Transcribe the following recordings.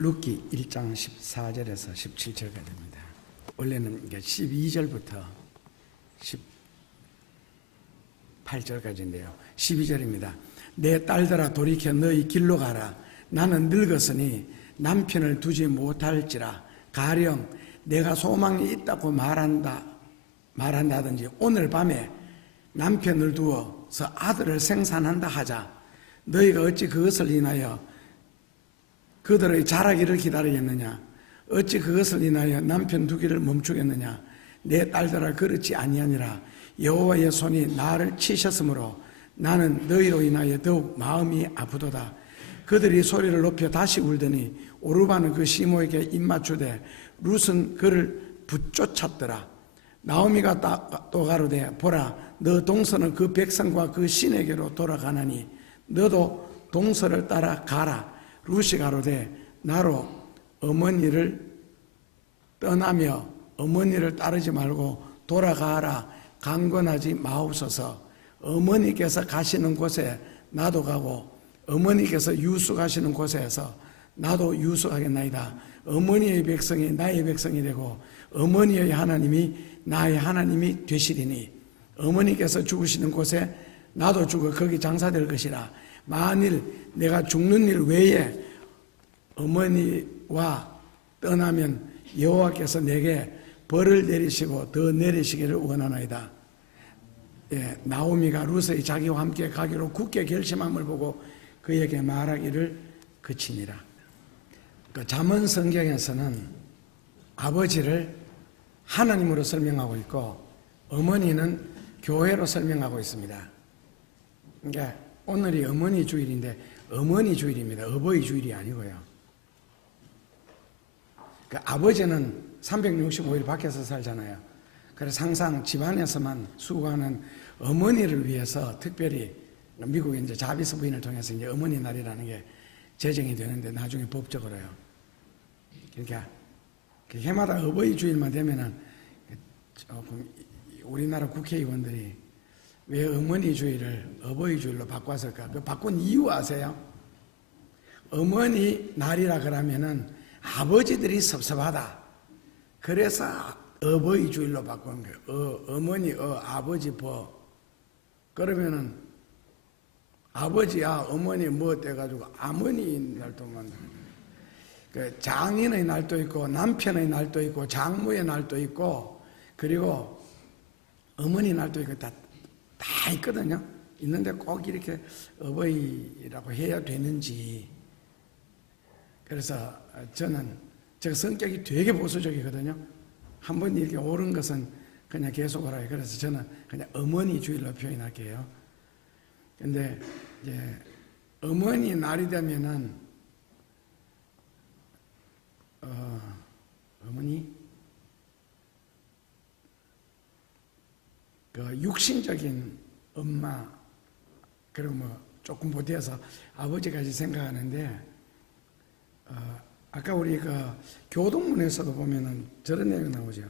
룻기 1장 14절에서 17절까지입니다. 원래는 12절부터 18절까지인데요. 12절입니다. 내 딸들아 돌이켜 너희 길로 가라. 나는 늙었으니 남편을 두지 못할지라. 가령 내가 소망이 있다고 말한다든지 오늘 밤에 남편을 두어서 아들을 생산한다 하자. 너희가 어찌 그것을 인하여 그들의 자라기를 기다리겠느냐? 어찌 그것을 인하여 남편 두기를 멈추겠느냐? 내 딸들아 그렇지 아니하니라. 여호와의 손이 나를 치셨으므로 나는 너희로 인하여 더욱 마음이 아프도다. 그들이 소리를 높여 다시 울더니 오르바는 그 시모에게 입맞추되 룻은 그를 붙쫓았더라. 나오미가 또 가로되 보라 너 동서는 그 백성과 그 신에게로 돌아가나니 너도 동서를 따라 가라. 룻이 가로되 나로 어머니를 떠나며 어머니를 따르지 말고 돌아가라. 강권하지 마옵소서. 어머니께서 가시는 곳에 나도 가고 어머니께서 유숙하시는 곳에서 나도 유숙하겠나이다. 어머니의 백성이 나의 백성이 되고 어머니의 하나님이 나의 하나님이 되시리니 어머니께서 죽으시는 곳에 나도 죽어 거기 장사될 것이라. 만일 내가 죽는 일 외에 어머니와 떠나면 여호와께서 내게 벌을 내리시고 더 내리시기를 원하나이다. 나오미가 룻의 자기와 함께 가기로 굳게 결심함을 보고 그에게 말하기를 그치니라. 그 잠언 성경에서는 아버지를 하나님으로 설명하고 있고 어머니는 교회로 설명하고 있습니다. 그러니까 오늘이 어머니 주일인데 어머니 주일입니다. 어버이 주일이 아니고요. 그 아버지는 365일 밖에서 살잖아요. 그래서 항상 집안에서만 수고하는 어머니를 위해서 특별히 미국의 이제 자비스 부인을 통해서 이제 어머니 날이라는 게 제정이 되는데 나중에 법적으로요. 그러니까 해마다 어버이 주일만 되면은 조금 우리나라 국회의원들이 왜 어머니 주일을 어버이 주일로 바꿨을까? 그 바꾼 이유 아세요? 어머니 날이라 그러면은 아버지들이 섭섭하다. 그래서 어버이 주일로 바꾼 거예요. 어머니 아버지 그러면은 아버지야 어머니 뭐 어때가지고 어머니 날도만 그 장인의 날도 있고 남편의 날도 있고 장모의 날도 있고 그리고 어머니 날도 있고 다 있거든요. 있는데 꼭 이렇게 어버이라고 해야 되는지. 그래서 저는 제 성격이 되게 보수적이거든요. 한번 이렇게 옳은 것은 그냥 계속 오라요. 그래서 저는 그냥 어머니 주일로 표현할게요. 근데 이제 어머니 날이 되면은 어머니 그 육신적인 엄마 그리고 뭐 조금 보태어서 아버지까지 생각하는데 아까 우리 그 교동문에서도 보면은 저런 내용이 나오죠.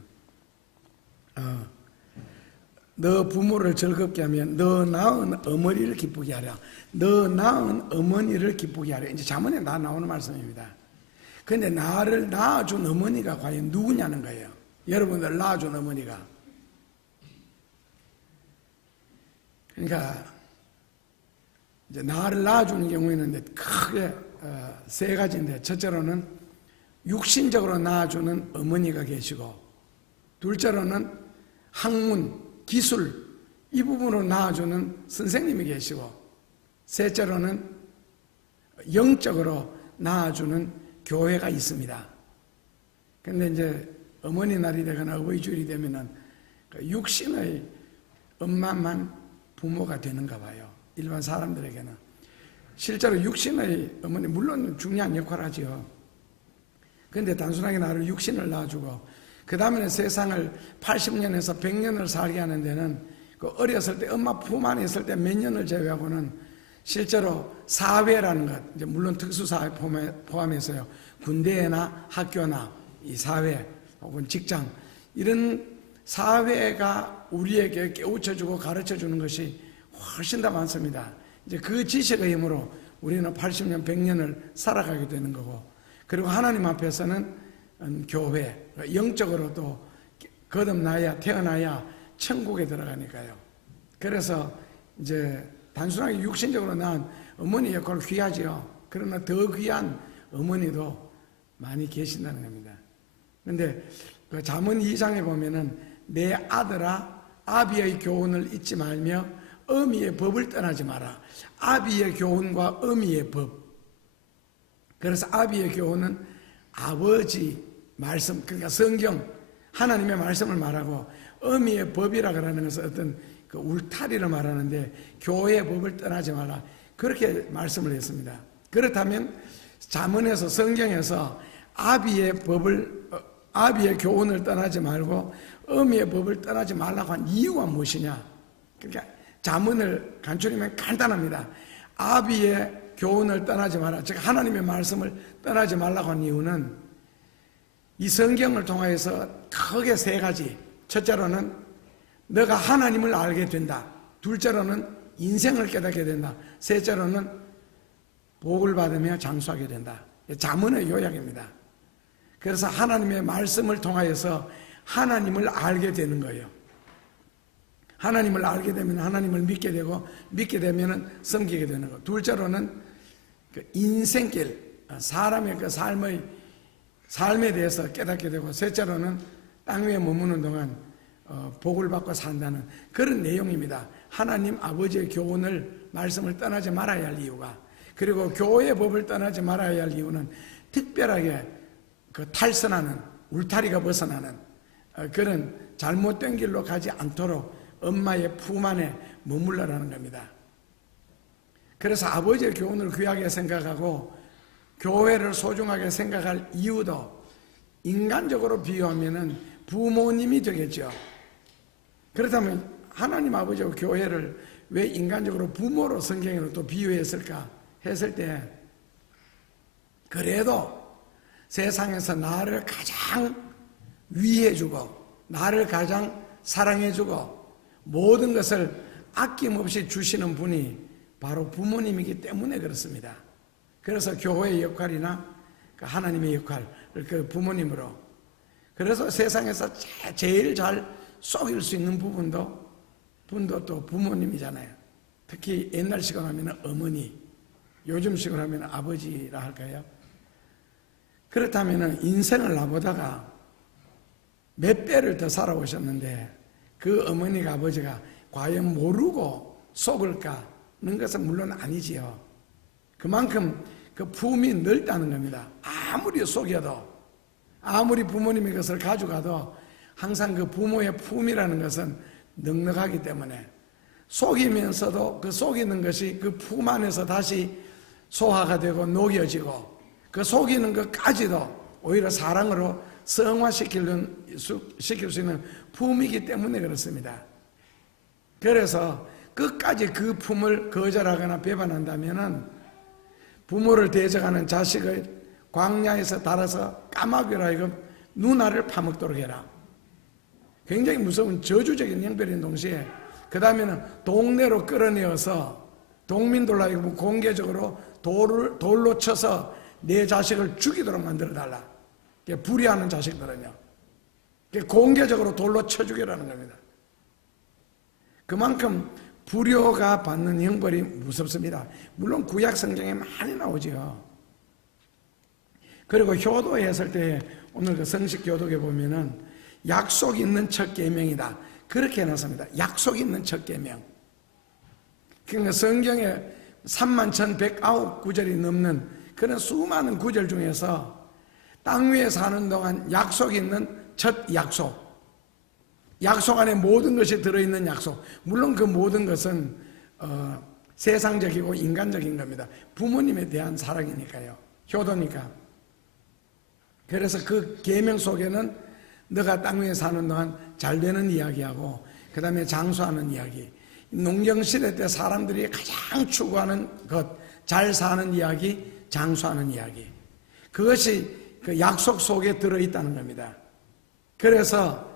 너 부모를 즐겁게 하면 너 낳은 어머니를 기쁘게 하라. 너 낳은 어머니를 기쁘게 하라. 이제 잠언에 다 나오는 말씀입니다. 그런데 나를 낳아준 어머니가 과연 누구냐는 거예요. 여러분들 낳아준 어머니가. 그러니까 이제 나를 낳아주는 경우에는 크게 세 가지인데 첫째로는 육신적으로 낳아주는 어머니가 계시고 둘째로는 학문, 기술 이 부분으로 낳아주는 선생님이 계시고 셋째로는 영적으로 낳아주는 교회가 있습니다. 그런데 이제 어머니 날이 되거나 어버이 주일이 되면은 육신의 엄마만 부모가 되는가 봐요. 일반 사람들에게는. 실제로 육신의 어머니 물론 중요한 역할을 하죠. 그런데 단순하게 나를 육신을 낳아주고 그 다음에는 세상을 80년에서 100년을 살게 하는 데는 그 어렸을 때 엄마 품 안에 있을 때 몇 년을 제외하고는 실제로 사회라는 것, 이제 물론 특수사회 포함해서요. 군대나 학교나 이 사회 혹은 직장 이런 사회가 우리에게 깨우쳐주고 가르쳐주는 것이 훨씬 더 많습니다. 이제 그 지식의 힘으로 우리는 80년, 100년을 살아가게 되는 거고 그리고 하나님 앞에서는 교회, 영적으로도 거듭나야, 태어나야 천국에 들어가니까요. 그래서 이제 단순하게 육신적으로 낳은 어머니 역할을 귀하지요. 그러나 더 귀한 어머니도 많이 계신다는 겁니다. 그런데 그 잠언 2장에 보면은 내 아들아 아비의 교훈을 잊지 말며 어미의 법을 떠나지 마라. 아비의 교훈과 어미의 법. 그래서 아비의 교훈은 아버지 말씀, 그러니까 성경, 하나님의 말씀을 말하고, 어미의 법이라 그러는 것은 어떤 그 울타리를 말하는데 교회의 법을 떠나지 마라. 그렇게 말씀을 했습니다. 그렇다면 잠언에서, 성경에서 아비의 교훈을 떠나지 말고 어미의 법을 떠나지 말라고 한 이유가 무엇이냐? 그러니까 잠언을 간추리면 간단합니다. 아비의 교훈을 떠나지 마라, 즉 하나님의 말씀을 떠나지 말라고 한 이유는 이 성경을 통해서 크게 세 가지. 첫째로는 너가 하나님을 알게 된다. 둘째로는 인생을 깨닫게 된다. 셋째로는 복을 받으며 장수하게 된다. 잠언의 요약입니다. 그래서 하나님의 말씀을 통하여서 하나님을 알게 되는 거예요. 하나님을 알게 되면 하나님을 믿게 되고, 믿게 되면 섬기게 되는 거. 둘째로는 그 인생길, 사람의 그 삶에 대해서 깨닫게 되고, 셋째로는 땅 위에 머무는 동안 복을 받고 산다는 그런 내용입니다. 하나님 아버지의 교훈을, 말씀을 떠나지 말아야 할 이유가, 그리고 교회의 법을 떠나지 말아야 할 이유는 특별하게 그 탈선하는, 울타리가 벗어나는 그런 잘못된 길로 가지 않도록 엄마의 품 안에 머물러라는 겁니다. 그래서 아버지의 교훈을 귀하게 생각하고 교회를 소중하게 생각할 이유도 인간적으로 비유하면은 부모님이 되겠죠. 그렇다면 하나님 아버지와 교회를 왜 인간적으로 부모로 성경으로 또 비유했을까 했을 때, 그래도 세상에서 나를 가장 위해주고 나를 가장 사랑해주고 모든 것을 아낌없이 주시는 분이 바로 부모님이기 때문에 그렇습니다. 그래서 교회의 역할이나 하나님의 역할, 그 부모님으로, 그래서 세상에서 제일 잘 속일 수 있는 분도 또 부모님이잖아요. 특히 옛날식으로 하면 어머니, 요즘식으로 하면 아버지라 할까요? 그렇다면 인생을 나보다가 몇 배를 더 살아오셨는데 그 어머니가, 아버지가 과연 모르고 속을까는 것은 물론 아니지요. 그만큼 그 품이 넓다는 겁니다. 아무리 속여도, 아무리 부모님의 것을 가져가도 항상 그 부모의 품이라는 것은 넉넉하기 때문에, 속이면서도 그 속이는 것이 그 품 안에서 다시 소화가 되고 녹여지고, 그 속이는 것까지도 오히려 사랑으로 성화시킬 수 있는 품이기 때문에 그렇습니다. 그래서 끝까지 그 품을 거절하거나 배반한다면은 부모를 대적하는 자식을 광야에서 달아서 까마귀로 하여금 누나를 파먹도록 해라. 굉장히 무서운 저주적인 형벌인 동시에 그 다음에는 동네로 끌어내어서 동민들로 하여금 공개적으로 돌로 쳐서 내 자식을 죽이도록 만들어달라. 불의하는 자식들은요, 공개적으로 돌로 쳐 죽이라는 겁니다. 그만큼 불효가 받는 형벌이 무섭습니다. 물론 구약 성경에 많이 나오죠. 그리고 효도했을 때 오늘 그 성식 교독에 보면은 약속 있는 첫 계명이다, 그렇게 해놨습니다. 약속 있는 첫 계명. 그러니까 성경에 31,109구절이 넘는 그런 수많은 구절 중에서 땅 위에 사는 동안 약속 있는 첫 약속, 약속 안에 모든 것이 들어있는 약속. 물론 그 모든 것은 세상적이고 인간적인 겁니다. 부모님에 대한 사랑이니까요, 효도니까. 그래서 그 계명 속에는 너가 땅 위에 사는 동안 잘 되는 이야기하고, 그 다음에 장수하는 이야기, 농경시대 때 사람들이 가장 추구하는 것, 잘 사는 이야기, 장수하는 이야기, 그것이 그 약속 속에 들어있다는 겁니다. 그래서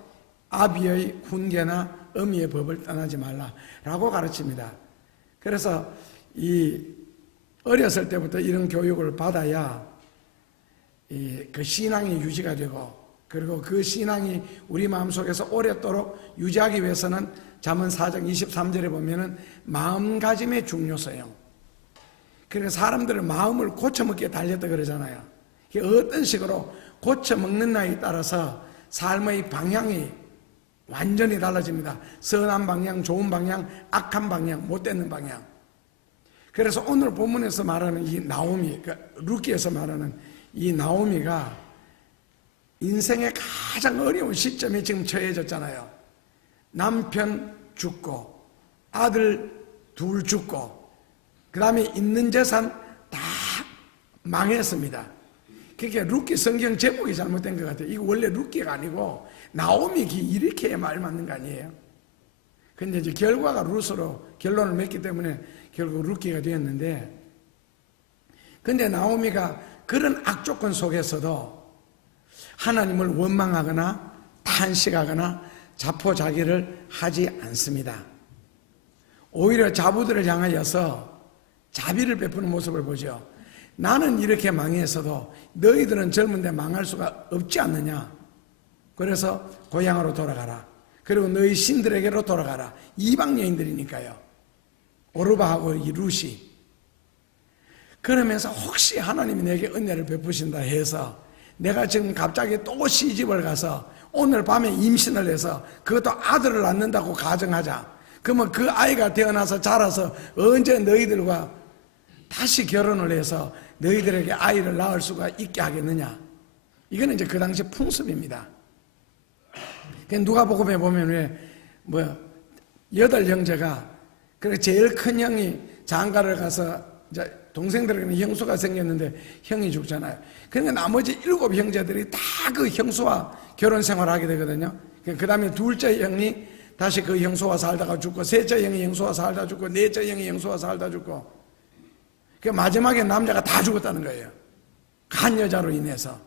아비의 훈계나 어미의 법을 떠나지 말라라고 가르칩니다. 그래서 이 어렸을 때부터 이런 교육을 받아야 그 신앙이 유지가 되고, 그리고 그 신앙이 우리 마음속에서 오랫도록 유지하기 위해서는 잠언 4장 23절에 보면은 마음가짐의 중요성이요. 그러니까 사람들은 마음을 고쳐먹기에 달렸다 그러잖아요. 어떤 식으로 고쳐먹느냐에 따라서 삶의 방향이 완전히 달라집니다. 선한 방향, 좋은 방향, 악한 방향, 못되는 방향. 그래서 오늘 본문에서 말하는 이 나오미, 그러니까 룻기에서 말하는 이 나오미가 인생의 가장 어려운 시점에 지금 처해졌잖아요. 남편 죽고 아들 둘 죽고 그 다음에 있는 재산 다 망했습니다. 그게 룻기 성경 제목이 잘못된 것 같아요. 이거 원래 룻기가 아니고 나오미 이렇게 말 맞는 거 아니에요? 근데 이제 결과가 룻으로 결론을 맺기 때문에 결국 룻기가 되었는데, 근데 나오미가 그런 악조건 속에서도 하나님을 원망하거나 탄식하거나 자포자기를 하지 않습니다. 오히려 자부들을 향하여서 자비를 베푸는 모습을 보죠. 나는 이렇게 망했어도 너희들은 젊은데 망할 수가 없지 않느냐. 그래서 고향으로 돌아가라. 그리고 너희 신들에게로 돌아가라. 이방 여인들이니까요. 오르바하고 이 룻이. 그러면서 혹시 하나님이 내게 은혜를 베푸신다 해서 내가 지금 갑자기 또 시집을 가서 오늘 밤에 임신을 해서 그것도 아들을 낳는다고 가정하자. 그러면 그 아이가 태어나서 자라서 언제 너희들과 다시 결혼을 해서 너희들에게 아이를 낳을 수가 있게 하겠느냐. 이거는 이제 그 당시 풍습입니다. 누가복음에 보면 왜 8형제가 그래 제일 큰 형이 장가를 가서 이제 동생들에게는 형수가 생겼는데 형이 죽잖아요. 그러니까 나머지 7 형제들이 다 그 형수와 결혼 생활을 하게 되거든요. 그 다음에 둘째 형이 다시 그 형수와 살다가 죽고, 셋째 형이 형수와 살다 죽고, 넷째 형이 형수와 살다 죽고, 그 마지막에 남자가 다 죽었다는 거예요. 간 여자로 인해서.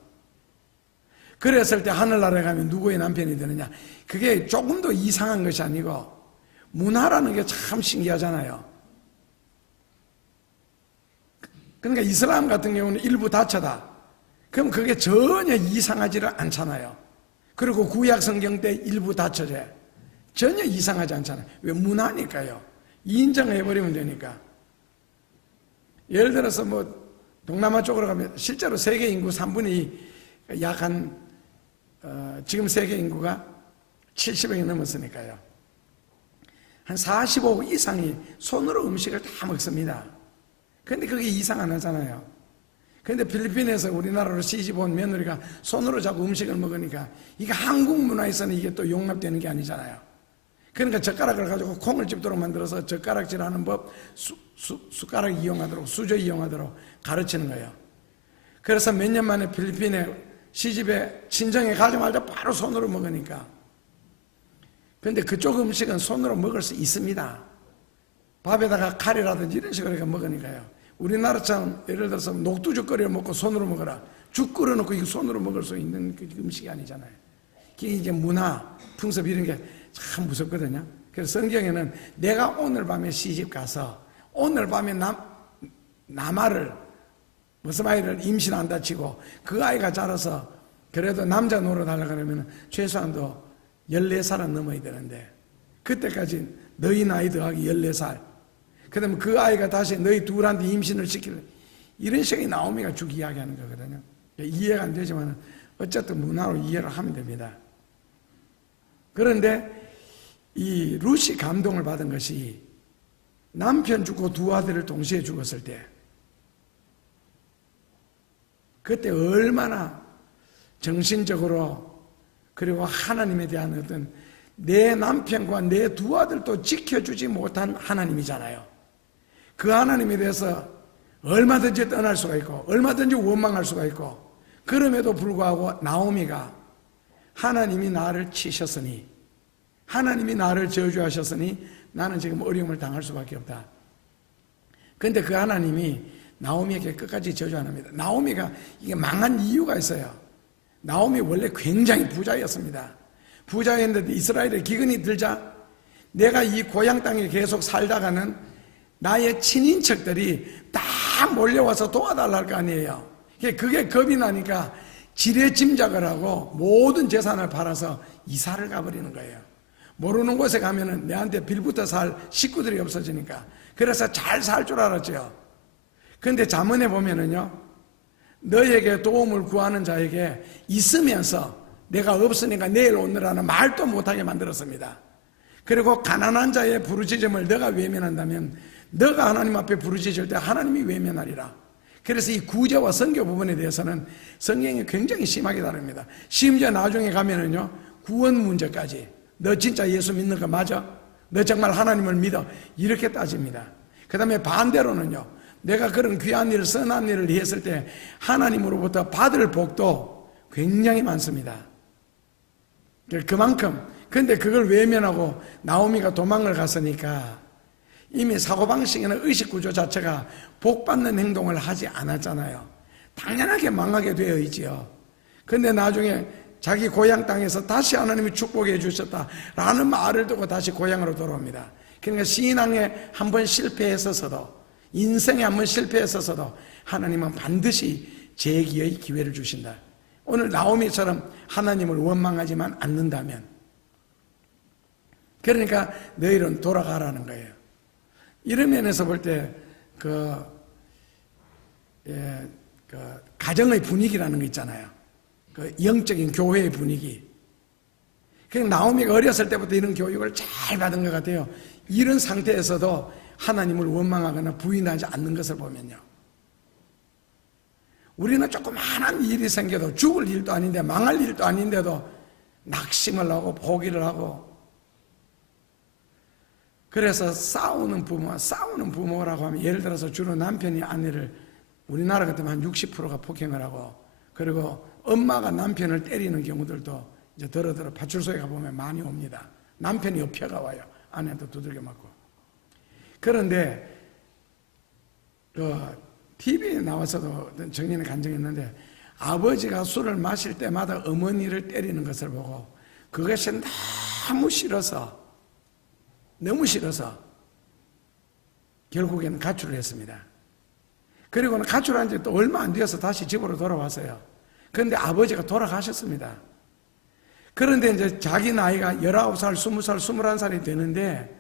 그랬을 때 하늘나라에 가면 누구의 남편이 되느냐. 그게 조금도 이상한 것이 아니고 문화라는 게 참 신기하잖아요. 그러니까 이슬람 같은 경우는 일부 다처다. 그럼 그게 전혀 이상하지를 않잖아요. 그리고 구약 성경 때 일부 다처제 전혀 이상하지 않잖아요. 왜? 문화니까요. 인정해버리면 되니까. 예를 들어서 동남아 쪽으로 가면 실제로 세계 인구 3분의 2, 지금 세계 인구가 70억이 넘었으니까요. 한 45억 이상이 손으로 음식을 다 먹습니다. 그런데 그게 이상 안 하잖아요. 그런데 필리핀에서 우리나라로 시집 온 며느리가 손으로 자꾸 음식을 먹으니까 이게 한국 문화에서는 이게 또 용납되는 게 아니잖아요. 그러니까 젓가락을 가지고 콩을 집도록 만들어서 젓가락질하는 법, 숟가락 이용하도록, 수저 이용하도록 가르치는 거예요. 그래서 몇 년 만에 필리핀에 시집에 친정에 가자마자 바로 손으로 먹으니까. 그런데 그쪽 음식은 손으로 먹을 수 있습니다. 밥에다가 칼이라든지 이런 식으로 먹으니까요. 우리나라처럼 예를 들어서 녹두죽 끓여 먹고 손으로 먹어라. 죽 끓여놓고 이거 손으로 먹을 수 있는 그 음식이 아니잖아요. 이게 이제 문화, 풍습 이런 게 참 무섭거든요. 그래서 성경에는 내가 오늘 밤에 시집 가서 오늘 밤에 남아를 무슨 아이를 임신한다 치고 그 아이가 자라서 그래도 남자 노릇하려고 그러면 최소한도 14살은 넘어야 되는데 그때까지 너희 나이 더하기 14살 그 다음에 그 아이가 다시 너희 둘한테 임신을 시키는 이런 식의 나오미가 쭉 이야기하는 거거든요. 이해가 안 되지만 어쨌든 문화로 이해를 하면 됩니다. 그런데 이 룻이 감동을 받은 것이 남편 죽고 두 아들을 동시에 죽었을 때 그때 얼마나 정신적으로 그리고 하나님에 대한 어떤 내 남편과 내 두 아들도 지켜주지 못한 하나님이잖아요. 그 하나님에 대해서 얼마든지 떠날 수가 있고 얼마든지 원망할 수가 있고 그럼에도 불구하고 나오미가 하나님이 나를 치셨으니 하나님이 나를 저주하셨으니 나는 지금 어려움을 당할 수밖에 없다. 그런데 그 하나님이 나오미에게 끝까지 저주 안 합니다. 나오미가 이게 망한 이유가 있어요. 나오미 원래 굉장히 부자였습니다. 부자였는데 이스라엘에 기근이 들자 내가 이 고향 땅에 계속 살다가는 나의 친인척들이 다 몰려와서 도와달라 할 거 아니에요. 그게 겁이 나니까 지레 짐작을 하고 모든 재산을 팔아서 이사를 가버리는 거예요. 모르는 곳에 가면은 내한테 빌부터 살 식구들이 없어지니까. 그래서 잘 살 줄 알았죠. 그런데 잠언에 보면은요, 너에게 도움을 구하는 자에게 있으면서 내가 없으니까 내일 오느라는 말도 못하게 만들었습니다. 그리고 가난한 자의 부르짖음을 너가 외면한다면 너가 하나님 앞에 부르짖을 때 하나님이 외면하리라. 그래서 이 구제와 선교 부분에 대해서는 성경이 굉장히 심하게 다릅니다. 심지어 나중에 가면은요, 구원 문제까지 너 진짜 예수 믿는 거 맞아? 너 정말 하나님을 믿어? 이렇게 따집니다. 그 다음에 반대로는요, 내가 그런 귀한 일을, 선한 일을 했을 때 하나님으로부터 받을 복도 굉장히 많습니다. 그만큼, 근데 그걸 외면하고 나오미가 도망을 갔으니까 이미 사고방식이나 의식구조 자체가 복받는 행동을 하지 않았잖아요. 당연하게 망하게 되어 있지요. 근데 나중에 자기 고향 땅에서 다시 하나님이 축복해 주셨다라는 말을 듣고 다시 고향으로 돌아옵니다. 그러니까 신앙에 한번 실패했었어도, 인생에 한번 실패했었어도 하나님은 반드시 재기의 기회를 주신다. 오늘 나오미처럼 하나님을 원망하지만 않는다면, 그러니까 너희는 돌아가라는 거예요. 이런 면에서 볼 때 가정의 분위기라는 거 있잖아요. 그 영적인 교회의 분위기. 그냥 나오미가 어렸을 때부터 이런 교육을 잘 받은 것 같아요. 이런 상태에서도 하나님을 원망하거나 부인하지 않는 것을 보면요, 우리는 조그마한 일이 생겨도, 죽을 일도 아닌데 망할 일도 아닌데도 낙심을 하고 포기를 하고, 그래서 싸우는 부모라고 하면, 예를 들어서 주로 남편이 아내를, 우리나라 같으면 한 60%가 폭행을 하고, 그리고 엄마가 남편을 때리는 경우들도 이제 더러더러 파출소에 가보면 많이 옵니다. 남편이 옆에가 와요. 아내도 두들겨 맞고. 그런데 TV에 나와서도 정리는 간증했는데, 아버지가 술을 마실 때마다 어머니를 때리는 것을 보고 그것이 너무 싫어서 결국에는 가출을 했습니다. 그리고는 가출한 지 또 얼마 안 되어서 다시 집으로 돌아왔어요. 그런데 아버지가 돌아가셨습니다. 그런데 이제 자기 나이가 19살, 20살, 21살이 되는데,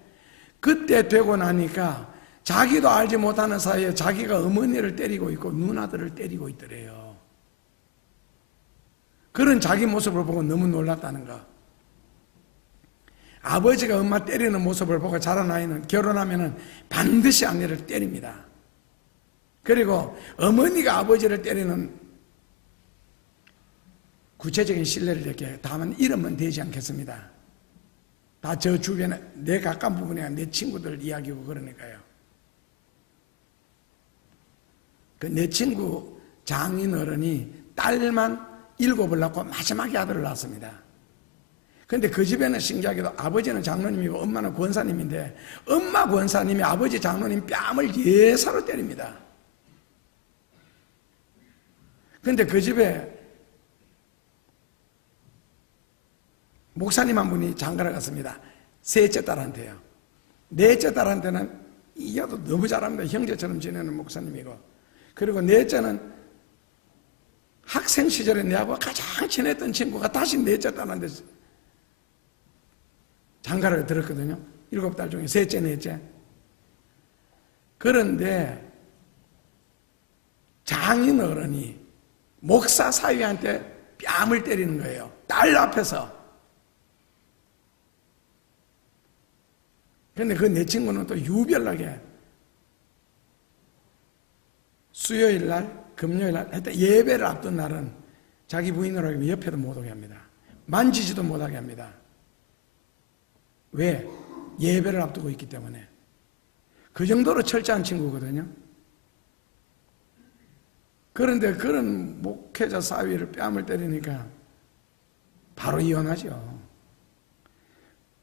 그때 되고 나니까 자기도 알지 못하는 사이에 자기가 어머니를 때리고 있고 누나들을 때리고 있더래요. 그런 자기 모습을 보고 너무 놀랐다는 거. 아버지가 엄마 때리는 모습을 보고 자란 아이는 결혼하면 반드시 아내를 때립니다. 그리고 어머니가 아버지를 때리는 구체적인 신뢰를 이렇게 다만 이름은 되지 않겠습니다. 다 저 주변에 내 가까운 부분에 내 친구들 이야기고 그러니까요. 내 친구 장인 어른이 딸만 7을 낳고 마지막에 아들을 낳았습니다. 그런데 그 집에는 신기하게도 아버지는 장로님이고 엄마는 권사님인데, 엄마 권사님이 아버지 장로님 뺨을 예사로 때립니다. 그런데 그 집에 목사님 한 분이 장가를 갔습니다. 셋째 딸한테요. 넷째 딸한테는 이야도 너무 잘합니다. 형제처럼 지내는 목사님이고, 그리고 넷째는 학생 시절에 내하고 가장 친했던 친구가 다시 넷째 딸한테 장가를 들었거든요. 7달 중에 셋째, 넷째. 그런데 장인 어른이 목사 사위한테 뺨을 때리는 거예요. 딸 앞에서. 근데 그 내 친구는 또 유별나게 수요일 날, 금요일 날, 하여튼 예배를 앞둔 날은 자기 부인으로 하면 옆에도 못 오게 합니다. 만지지도 못하게 합니다. 왜? 예배를 앞두고 있기 때문에. 그 정도로 철저한 친구거든요. 그런데 그런 목회자 사위를 뺨을 때리니까 바로 이혼하죠.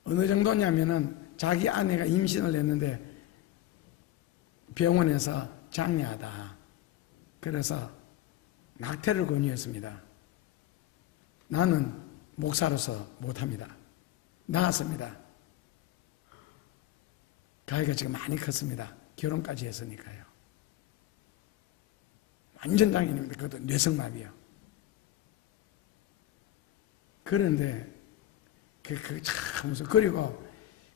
어느 정도냐면은 자기 아내가 임신을 했는데 병원에서 장려하다. 그래서 낙태를 권유했습니다. 나는 목사로서 못합니다. 나갔습니다. 그 아이가 지금 많이 컸습니다. 결혼까지 했으니까요. 완전 장애인입니다. 그것도 뇌성마비요. 그런데 참 무서워. 그리고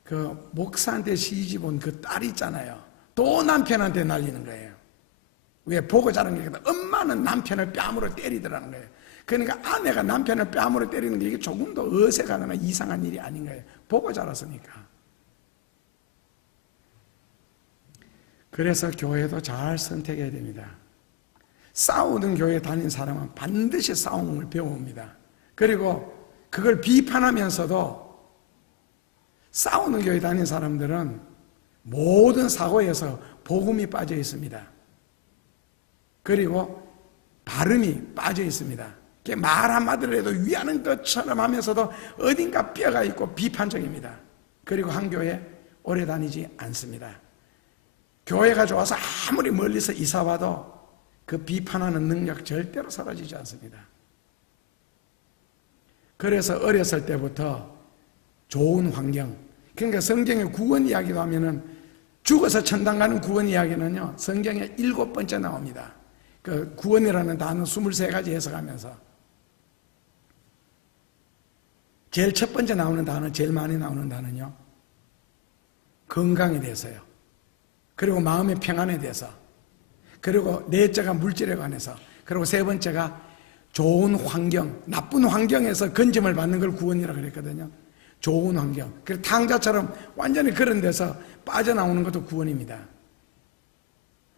그 목사한테 시집 온 그 딸 있잖아요. 또 남편한테 날리는 거예요. 왜? 보고 자란 게 엄마는 남편을 뺨으로 때리더라는 거예요. 그러니까 아내가 남편을 뺨으로 때리는 게 이게 조금도 어색하거나 이상한 일이 아닌 거예요. 보고 자랐으니까. 그래서 교회도 잘 선택해야 됩니다. 싸우는 교회 다닌 사람은 반드시 싸움을 배웁니다. 그리고 그걸 비판하면서도 싸우는 교회 다닌 사람들은 모든 사고에서 복음이 빠져 있습니다. 그리고 발음이 빠져 있습니다. 말 한마디를 해도 위하는 것처럼 하면서도 어딘가 뼈가 있고 비판적입니다. 그리고 한 교회 오래 다니지 않습니다. 교회가 좋아서 아무리 멀리서 이사 와도 그 비판하는 능력 절대로 사라지지 않습니다. 그래서 어렸을 때부터 좋은 환경, 그러니까 성경의 구원 이야기도 하면은 죽어서 천당 가는 구원 이야기는요, 성경에 7번째 나옵니다. 그 구원이라는 단어 23가지 해석하면서 제일 첫 번째 나오는 단어, 제일 많이 나오는 단어는요, 건강에 대해서요. 그리고 마음의 평안에 대해서. 그리고 넷째가 물질에 관해서. 그리고 세 번째가 좋은 환경, 나쁜 환경에서 건짐을 받는 걸 구원이라고 그랬거든요. 좋은 환경. 그리고 탕자처럼 완전히 그런 데서 빠져나오는 것도 구원입니다.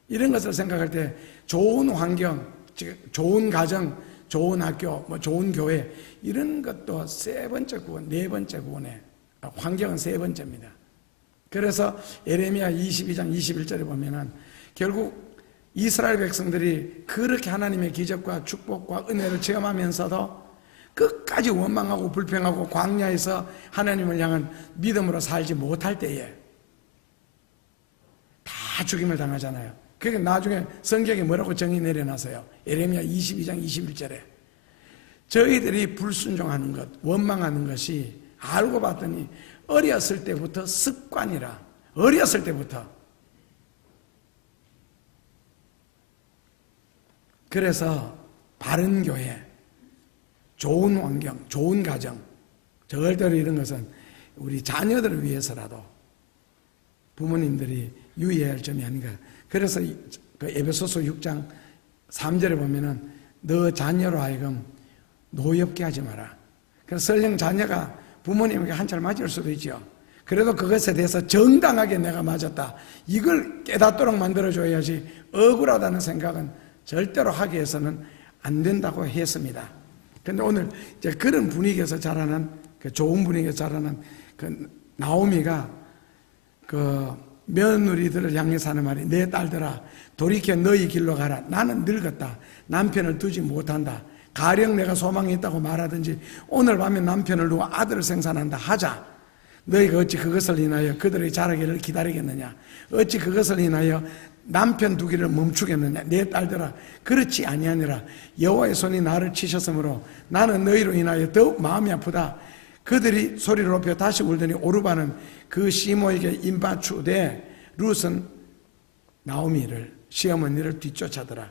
이런 것을 생각할 때 좋은 환경, 좋은 가정, 좋은 학교, 좋은 교회, 이런 것도 세 번째 구원, 네 번째 구원에, 환경은 세 번째입니다. 그래서 예레미야 22장 21절에 보면은 결국 이스라엘 백성들이 그렇게 하나님의 기적과 축복과 은혜를 체험하면서도 끝까지 원망하고 불평하고 광야에서 하나님을 향한 믿음으로 살지 못할 때에 다 죽임을 당하잖아요. 그게 나중에 성경에 뭐라고 정의 내려놨어요? 예레미야 22장 21절에 저희들이 불순종하는 것, 원망하는 것이 알고 봤더니 어렸을 때부터 습관이라. 어렸을 때부터. 그래서 바른 교회, 좋은 환경, 좋은 가정, 절대로 이런 것은 우리 자녀들을 위해서라도 부모님들이 유의해야 할 점이 아닌가. 그래서 그 에베소서 6장 3절에 보면은 너 자녀로 하여금 노엽게 하지 마라. 그래서 설령 자녀가 부모님에게 한차를 맞을 수도 있죠. 그래도 그것에 대해서 정당하게 내가 맞았다, 이걸 깨닫도록 만들어줘야지 억울하다는 생각은 절대로 하게 해서는 안 된다고 했습니다. 그런데 오늘 이제 그런 분위기에서 자라는, 그 좋은 분위기에서 자라는 그 나오미가 그 며느리들을 향해서 하는 말이, 내 딸들아 돌이켜 너희 길로 가라. 나는 늙었다. 남편을 두지 못한다. 가령 내가 소망이 있다고 말하든지 오늘 밤에 남편을 두고 아들을 생산한다 하자. 너희가 어찌 그것을 인하여 그들의 자라기를 기다리겠느냐? 어찌 그것을 인하여 남편 두기를 멈추겠느냐? 내 딸들아 그렇지 아니하니라. 여호와의 손이 나를 치셨으므로 나는 너희로 인하여 더욱 마음이 아프다. 그들이 소리를 높여 다시 울더니 오르바는 그 시모에게 입맞추되 룻은 나오미를, 시어머니를 뒤쫓아더라.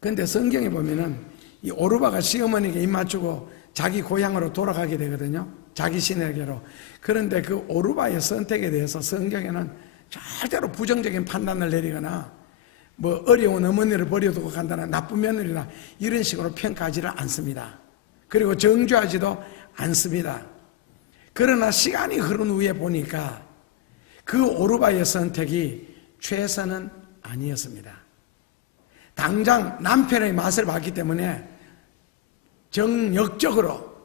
그런데 성경에 보면은 이 오르바가 시어머니에게 입맞추고 자기 고향으로 돌아가게 되거든요. 자기 시내게로. 그런데 그 오르바의 선택에 대해서 성경에는 절대로 부정적인 판단을 내리거나 뭐 어려운 어머니를 버려두고 간다는 나쁜 며느리나 이런 식으로 평가하지를 않습니다. 그리고 정죄하지도 않습니다. 그러나 시간이 흐른 후에 보니까 그 오르바의 선택이 최선은 아니었습니다. 당장 남편의 맛을 봤기 때문에 정욕적으로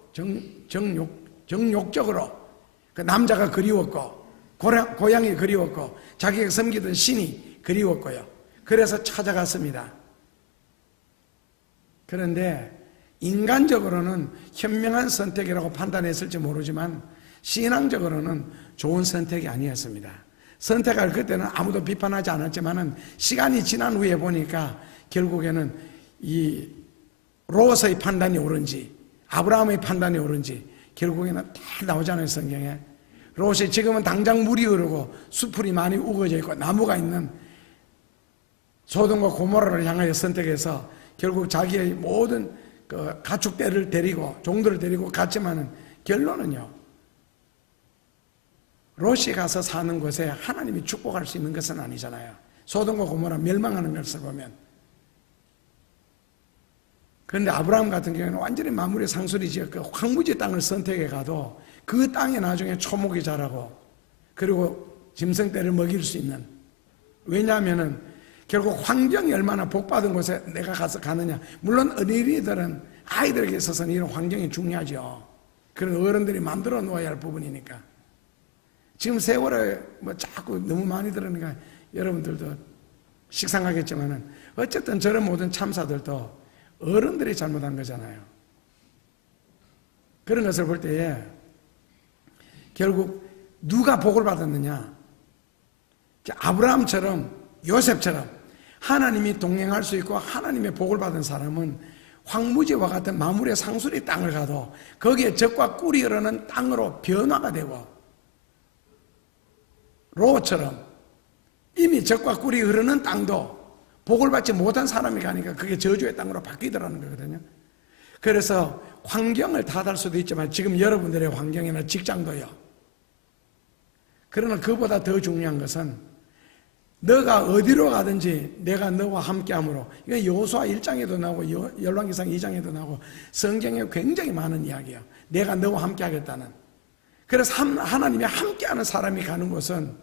그 남자가 그리웠고 고향이 그리웠고 자기가 섬기던 신이 그리웠고요. 그래서 찾아갔습니다. 그런데 인간적으로는 현명한 선택이라고 판단했을지 모르지만 신앙적으로는 좋은 선택이 아니었습니다. 선택할 그때는 아무도 비판하지 않았지만은 시간이 지난 후에 보니까 결국에는 이 롯의 판단이 옳은지 아브라함의 판단이 옳은지 결국에는 다 나오잖아요, 성경에. 롯이 지금은 당장 물이 흐르고 수풀이 많이 우거져 있고 나무가 있는 소돔과 고모라를 향하여 선택해서 결국 자기의 모든 그 가축들을 데리고 종들을 데리고 갔지만은 결론은요, 롯이 가서 사는 곳에 하나님이 축복할 수 있는 것은 아니잖아요. 소돔과 고모라 멸망하는 것을 보면. 그런데 아브라함 같은 경우는 완전히 만물의 상수리 지역 그 황무지 땅을 선택해 가도 그 땅에 나중에 초목이 자라고 그리고 짐승떼를 먹일 수 있는, 왜냐하면은 결국 환경이 얼마나 복받은 곳에 내가 가서 가느냐. 물론 어린이들은 아이들에게 있어서는 이런 환경이 중요하죠. 그런 어른들이 만들어 놓아야 할 부분이니까. 지금 세월에 뭐 자꾸 너무 많이 들으니까 여러분들도 식상하겠지만은 어쨌든 저런 모든 참사들도 어른들이 잘못한 거잖아요. 그런 것을 볼 때에 결국 누가 복을 받았느냐? 아브라함처럼 요셉처럼 하나님이 동행할 수 있고 하나님의 복을 받은 사람은 황무지와 같은 만물의 상수리 땅을 가도 거기에 젖과 꿀이 흐르는 땅으로 변화가 되고, 롯처럼 이미 젖과 꿀이 흐르는 땅도 복을 받지 못한 사람이 가니까 그게 저주의 땅으로 바뀌더라는 거거든요. 그래서 환경을 탓할 수도 있지만 지금 여러분들의 환경이나 직장도요. 그러나 그보다 더 중요한 것은 너가 어디로 가든지 내가 너와 함께함으로, 이건 여호수아 1장에도 나오고 열왕기상 2장에도 나오고 성경에 굉장히 많은 이야기예요. 내가 너와 함께하겠다는. 그래서 하나님이 함께하는 사람이 가는 곳은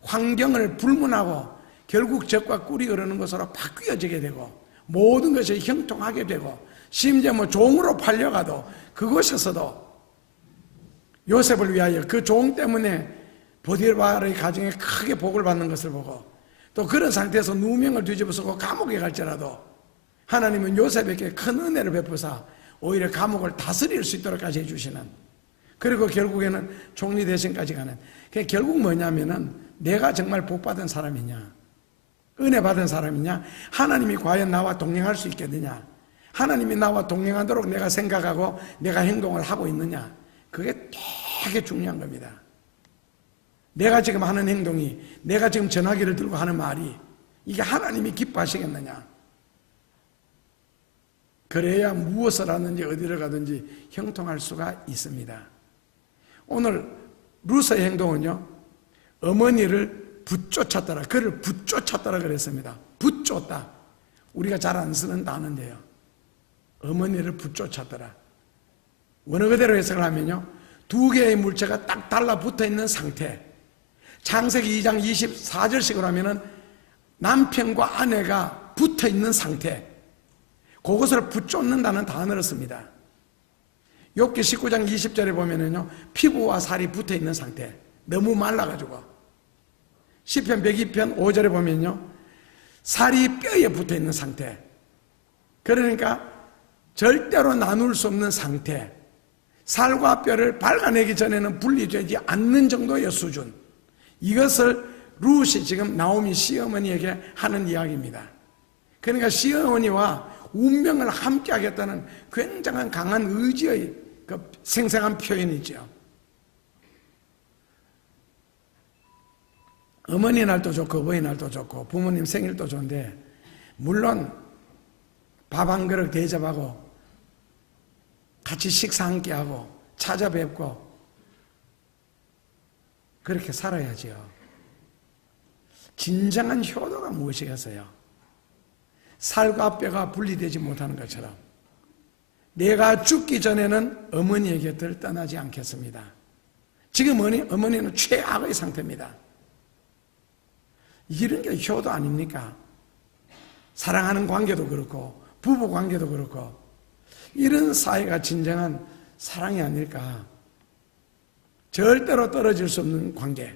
환경을 불문하고 결국 젖과 꿀이 흐르는 것으로 바뀌어지게 되고 모든 것이 형통하게 되고, 심지어 뭐 종으로 팔려가도 그곳에서도 요셉을 위하여 그 종 때문에 보디발의 가정에 크게 복을 받는 것을 보고, 또 그런 상태에서 누명을 뒤집어쓰고 감옥에 갈지라도 하나님은 요셉에게 큰 은혜를 베푸사 오히려 감옥을 다스릴 수 있도록까지 해주시는, 그리고 결국에는 총리 대신까지 가는. 결국 뭐냐면은 내가 정말 복받은 사람이냐, 은혜 받은 사람이냐, 하나님이 과연 나와 동행할 수 있겠느냐, 하나님이 나와 동행하도록 내가 생각하고 내가 행동을 하고 있느냐, 그게 되게 중요한 겁니다. 내가 지금 하는 행동이, 내가 지금 전화기를 들고 하는 말이 이게 하나님이 기뻐하시겠느냐. 그래야 무엇을 하든지 어디를 가든지 형통할 수가 있습니다. 오늘 루스의 행동은요, 어머니를 붙쫓았더라, 그를 붙쫓았더라 그랬습니다. 붙쫓다, 우리가 잘 안 쓰는 단어인데요, 어머니를 붙쫓았더라. 원어 그대로 해석을 하면요, 두 개의 물체가 딱 달라붙어 있는 상태. 창세기 2장 24절씩으로 하면은 남편과 아내가 붙어 있는 상태, 그것을 붙쫓는다는 단어를 씁니다. 욥기 19장 20절에 보면은요, 피부와 살이 붙어 있는 상태, 너무 말라가지고. 시편 102편 5절에 보면요, 살이 뼈에 붙어 있는 상태, 그러니까 절대로 나눌 수 없는 상태, 살과 뼈를 발라내기 전에는 분리되지 않는 정도의 수준, 이것을 룻이 지금 나오미 시어머니에게 하는 이야기입니다. 그러니까 시어머니와 운명을 함께 하겠다는 굉장한 강한 의지의 그 생생한 표현이죠. 어머니 날도 좋고 어버이날도 좋고 부모님 생일도 좋은데, 물론 밥 한 그릇 대접하고 같이 식사 함께 하고 찾아뵙고 그렇게 살아야지요. 진정한 효도가 무엇이겠어요? 살과 뼈가 분리되지 못하는 것처럼 내가 죽기 전에는 어머니의 곁을 떠나지 않겠습니다. 지금 어머니는 최악의 상태입니다. 이런 게 효도 아닙니까? 사랑하는 관계도 그렇고 부부 관계도 그렇고 이런 사이가 진정한 사랑이 아닐까. 절대로 떨어질 수 없는 관계,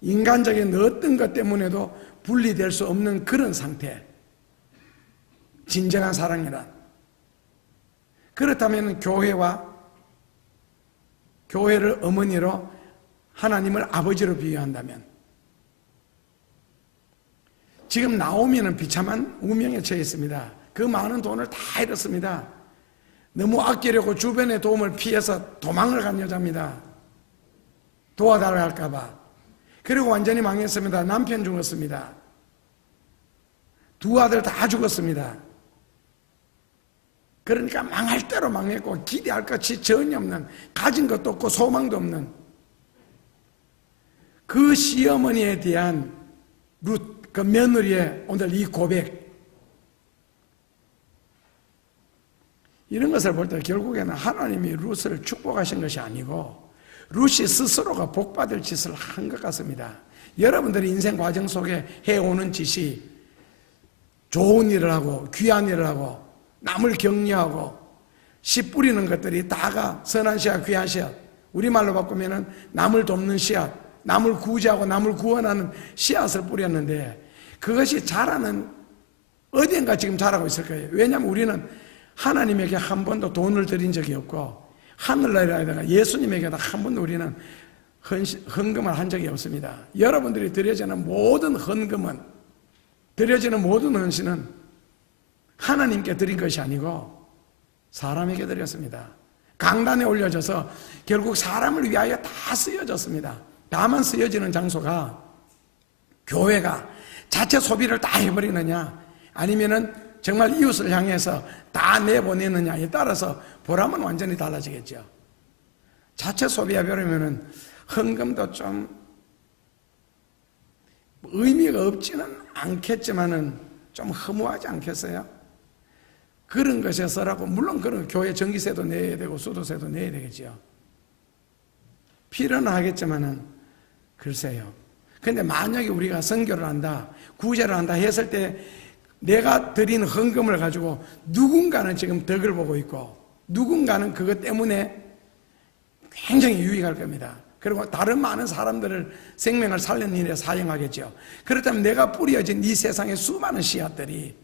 인간적인 어떤 것 때문에도 분리될 수 없는 그런 상태, 진정한 사랑이란. 그렇다면 교회를 어머니로, 하나님을 아버지로 비유한다면, 지금 나오미는 비참한 운명에 처해 있습니다. 그 많은 돈을 다 잃었습니다. 너무 아끼려고 주변의 도움을 피해서 도망을 간 여자입니다. 도와달라 할까봐. 그리고 완전히 망했습니다. 남편 죽었습니다. 두 아들 다 죽었습니다. 그러니까 망할 대로 망했고 기대할 것이 전혀 없는, 가진 것도 없고 소망도 없는 그 시어머니에 대한 룻, 그 며느리의 오늘 이 고백, 이런 것을 볼 때 결국에는 하나님이 룻을 축복하신 것이 아니고 룻이 스스로가 복받을 짓을 한 것 같습니다. 여러분들이 인생 과정 속에 해오는 짓이 좋은 일을 하고 귀한 일을 하고 남을 격려하고 씨 뿌리는 것들이 다가 선한 씨앗, 귀한 씨앗, 우리말로 바꾸면 남을 돕는 씨앗, 남을 구제하고 남을 구원하는 씨앗을 뿌렸는데 그것이 자라는, 어디엔가 지금 자라고 있을 거예요. 왜냐하면 우리는 하나님에게 한 번도 돈을 드린 적이 없고 하늘나라에다가 예수님에게도 한 번도 우리는 헌금을 한 적이 없습니다. 여러분들이 드려지는 모든 헌금은, 드려지는 모든 헌신은 하나님께 드린 것이 아니고 사람에게 드렸습니다. 강단에 올려져서 결국 사람을 위하여 다 쓰여졌습니다. 다만 쓰여지는 장소가 교회가 자체 소비를 다 해버리느냐 아니면은 정말 이웃을 향해서 다 내보내느냐에 따라서 보람은 완전히 달라지겠죠. 자체 소비해버리면은 헌금도 좀 의미가 없지는 않겠지만은 좀 허무하지 않겠어요? 그런 것에 써라고, 물론 그런 교회 전기세도 내야 되고 수도세도 내야 되겠죠. 필요는 하겠지만은 글쎄요. 근데 만약에 우리가 선교를 한다, 구제를 한다 했을 때 내가 드린 헌금을 가지고 누군가는 지금 덕을 보고 있고 누군가는 그것 때문에 굉장히 유익할 겁니다. 그리고 다른 많은 사람들을 생명을 살리는 일에 사용하겠죠. 그렇다면 내가 뿌려진 이 세상의 수많은 씨앗들이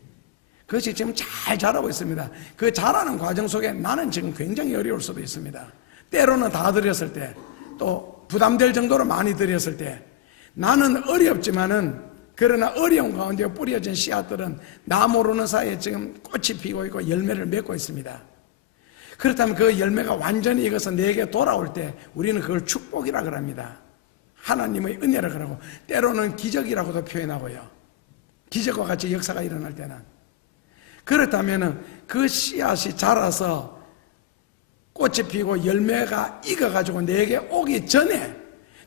그것이 지금 잘 자라고 있습니다. 그 자라는 과정 속에 나는 지금 굉장히 어려울 수도 있습니다. 때로는 다 드렸을 때, 또 부담될 정도로 많이 드렸을 때 나는 어렵지만은, 그러나 어려운 가운데 뿌려진 씨앗들은 나 모르는 사이에 지금 꽃이 피고 있고 열매를 맺고 있습니다. 그렇다면 그 열매가 완전히 익어서 내게 돌아올 때 우리는 그걸 축복이라 그럽니다. 하나님의 은혜라 그러고, 때로는 기적이라고도 표현하고요. 기적과 같이 역사가 일어날 때는. 그렇다면 그 씨앗이 자라서 꽃이 피고 열매가 익어가지고 내게 오기 전에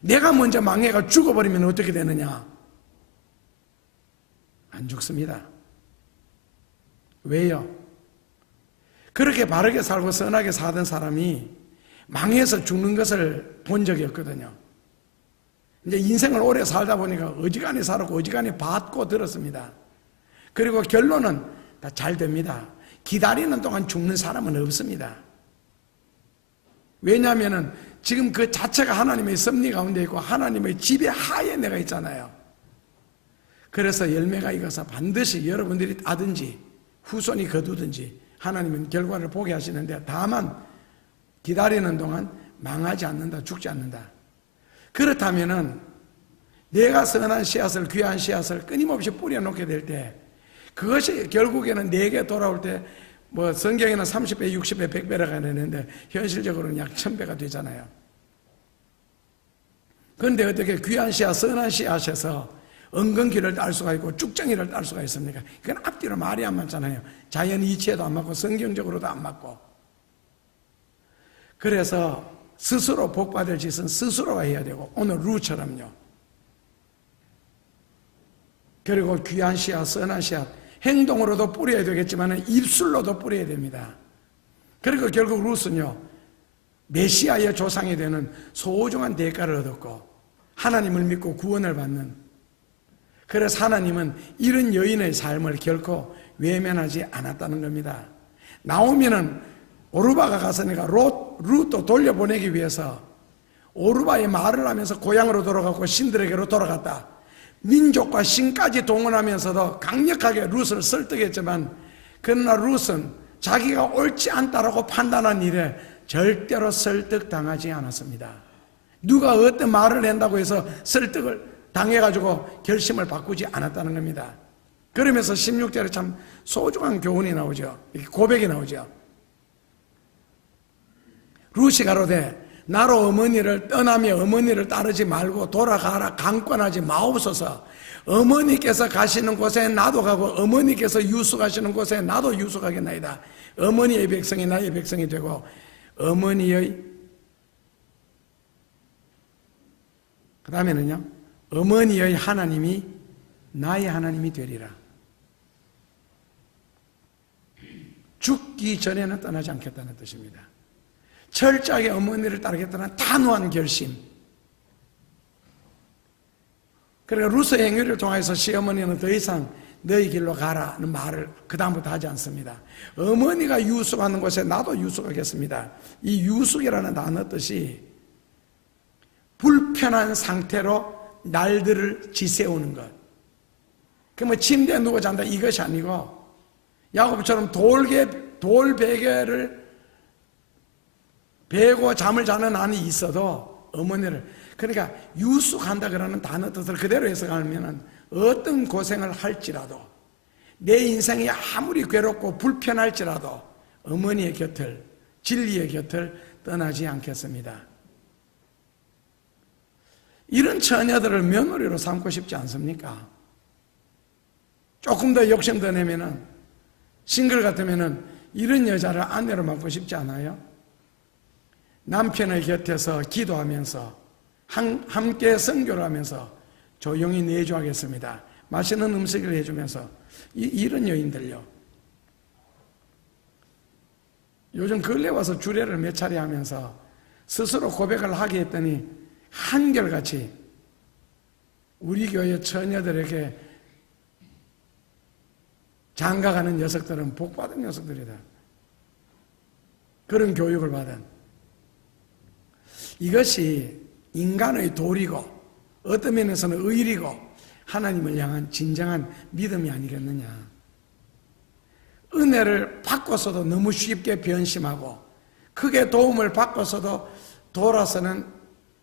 내가 먼저 망해가 죽어버리면 어떻게 되느냐? 안 죽습니다. 왜요? 그렇게 바르게 살고 선하게 사던 사람이 망해서 죽는 것을 본 적이 없거든요. 이제 인생을 오래 살다 보니까 어지간히 살았고 어지간히 받고 들었습니다. 그리고 결론은 다 잘 됩니다. 기다리는 동안 죽는 사람은 없습니다. 왜냐하면 지금 그 자체가 하나님의 섭리 가운데 있고 하나님의 지배 하에 내가 있잖아요. 그래서 열매가 익어서 반드시 여러분들이 따든지 후손이 거두든지 하나님은 결과를 보게 하시는데, 다만 기다리는 동안 망하지 않는다, 죽지 않는다. 그렇다면은 내가 선한 씨앗을, 귀한 씨앗을 끊임없이 뿌려놓게 될 때 그것이 결국에는 내게 돌아올 때 뭐 성경에는 30배, 60배, 100배라고 하는데 현실적으로는 약 1000배가 되잖아요. 그런데 어떻게 귀한 씨앗, 선한 씨앗에서 엉겅퀴를 딸 수가 있고 쭉정이를 딸 수가 있습니까? 그건 앞뒤로 말이 안 맞잖아요. 자연 이치에도 안 맞고 성경적으로도 안 맞고. 그래서 스스로 복받을 짓은 스스로가 해야 되고, 오늘 룻처럼요. 그리고 귀한 씨앗, 선한 씨앗, 행동으로도 뿌려야 되겠지만 입술로도 뿌려야 됩니다. 그리고 결국 룻은요, 메시아의 조상이 되는 소중한 대가를 얻었고 하나님을 믿고 구원을 받는, 그래서 하나님은 이런 여인의 삶을 결코 외면하지 않았다는 겁니다. 나오면은 오르바가 갔으니까 룻도 돌려보내기 위해서 오르바의 말을 하면서 고향으로 돌아갔고 신들에게로 돌아갔다. 민족과 신까지 동원하면서도 강력하게 룻을 설득했지만, 그러나 룻은 자기가 옳지 않다라고 판단한 일에 절대로 설득당하지 않았습니다. 누가 어떤 말을 한다고 해서 설득을 당해가지고 결심을 바꾸지 않았다는 겁니다. 그러면서 16절에 참 소중한 교훈이 나오죠. 고백이 나오죠. 룻이 가로되 나로 어머니를 떠나며 어머니를 따르지 말고 돌아가라 강권하지 마옵소서. 어머니께서 가시는 곳에 나도 가고 어머니께서 유숙하시는 곳에 나도 유숙하겠나이다. 어머니의 백성이 나의 백성이 되고 어머니의 그 다음에는요 어머니의 하나님이 나의 하나님이 되리라. 죽기 전에는 떠나지 않겠다는 뜻입니다. 철저하게 어머니를 따르겠다는 단호한 결심. 그러니까 루스 행위를 통해서 시어머니는 더 이상 너희 길로 가라는 말을 그 다음부터 하지 않습니다. 어머니가 유숙하는 곳에 나도 유숙하겠습니다. 이 유숙이라는 단어 뜻이 불편한 상태로 날들을 지새우는 것. 그러면 침대에 누워 잔다 이것이 아니고 야곱처럼 돌베개를 베고 잠을 자는 안이 있어도 어머니를 그러니까 유숙한다 그러는 단어 뜻을 그대로 해석하면 어떤 고생을 할지라도 내 인생이 아무리 괴롭고 불편할지라도 어머니의 곁을 진리의 곁을 떠나지 않겠습니다. 이런 처녀들을 며느리로 삼고 싶지 않습니까? 조금 더 욕심 더 내면은 싱글 같으면은 이런 여자를 아내로 맡고 싶지 않아요? 남편의 곁에서 기도하면서 함께 선교를 하면서 조용히 내조하겠습니다. 맛있는 음식을 해주면서 이런 여인들요. 요즘 근래 와서 주례를 몇 차례 하면서 스스로 고백을 하게 했더니 한결같이 우리 교회 처녀들에게 장가가는 녀석들은 복받은 녀석들이다. 그런 교육을 받은. 이것이 인간의 도리고 어떤 면에서는 의리고 하나님을 향한 진정한 믿음이 아니겠느냐. 은혜를 받고서도 너무 쉽게 변심하고 크게 도움을 받고서도 돌아서는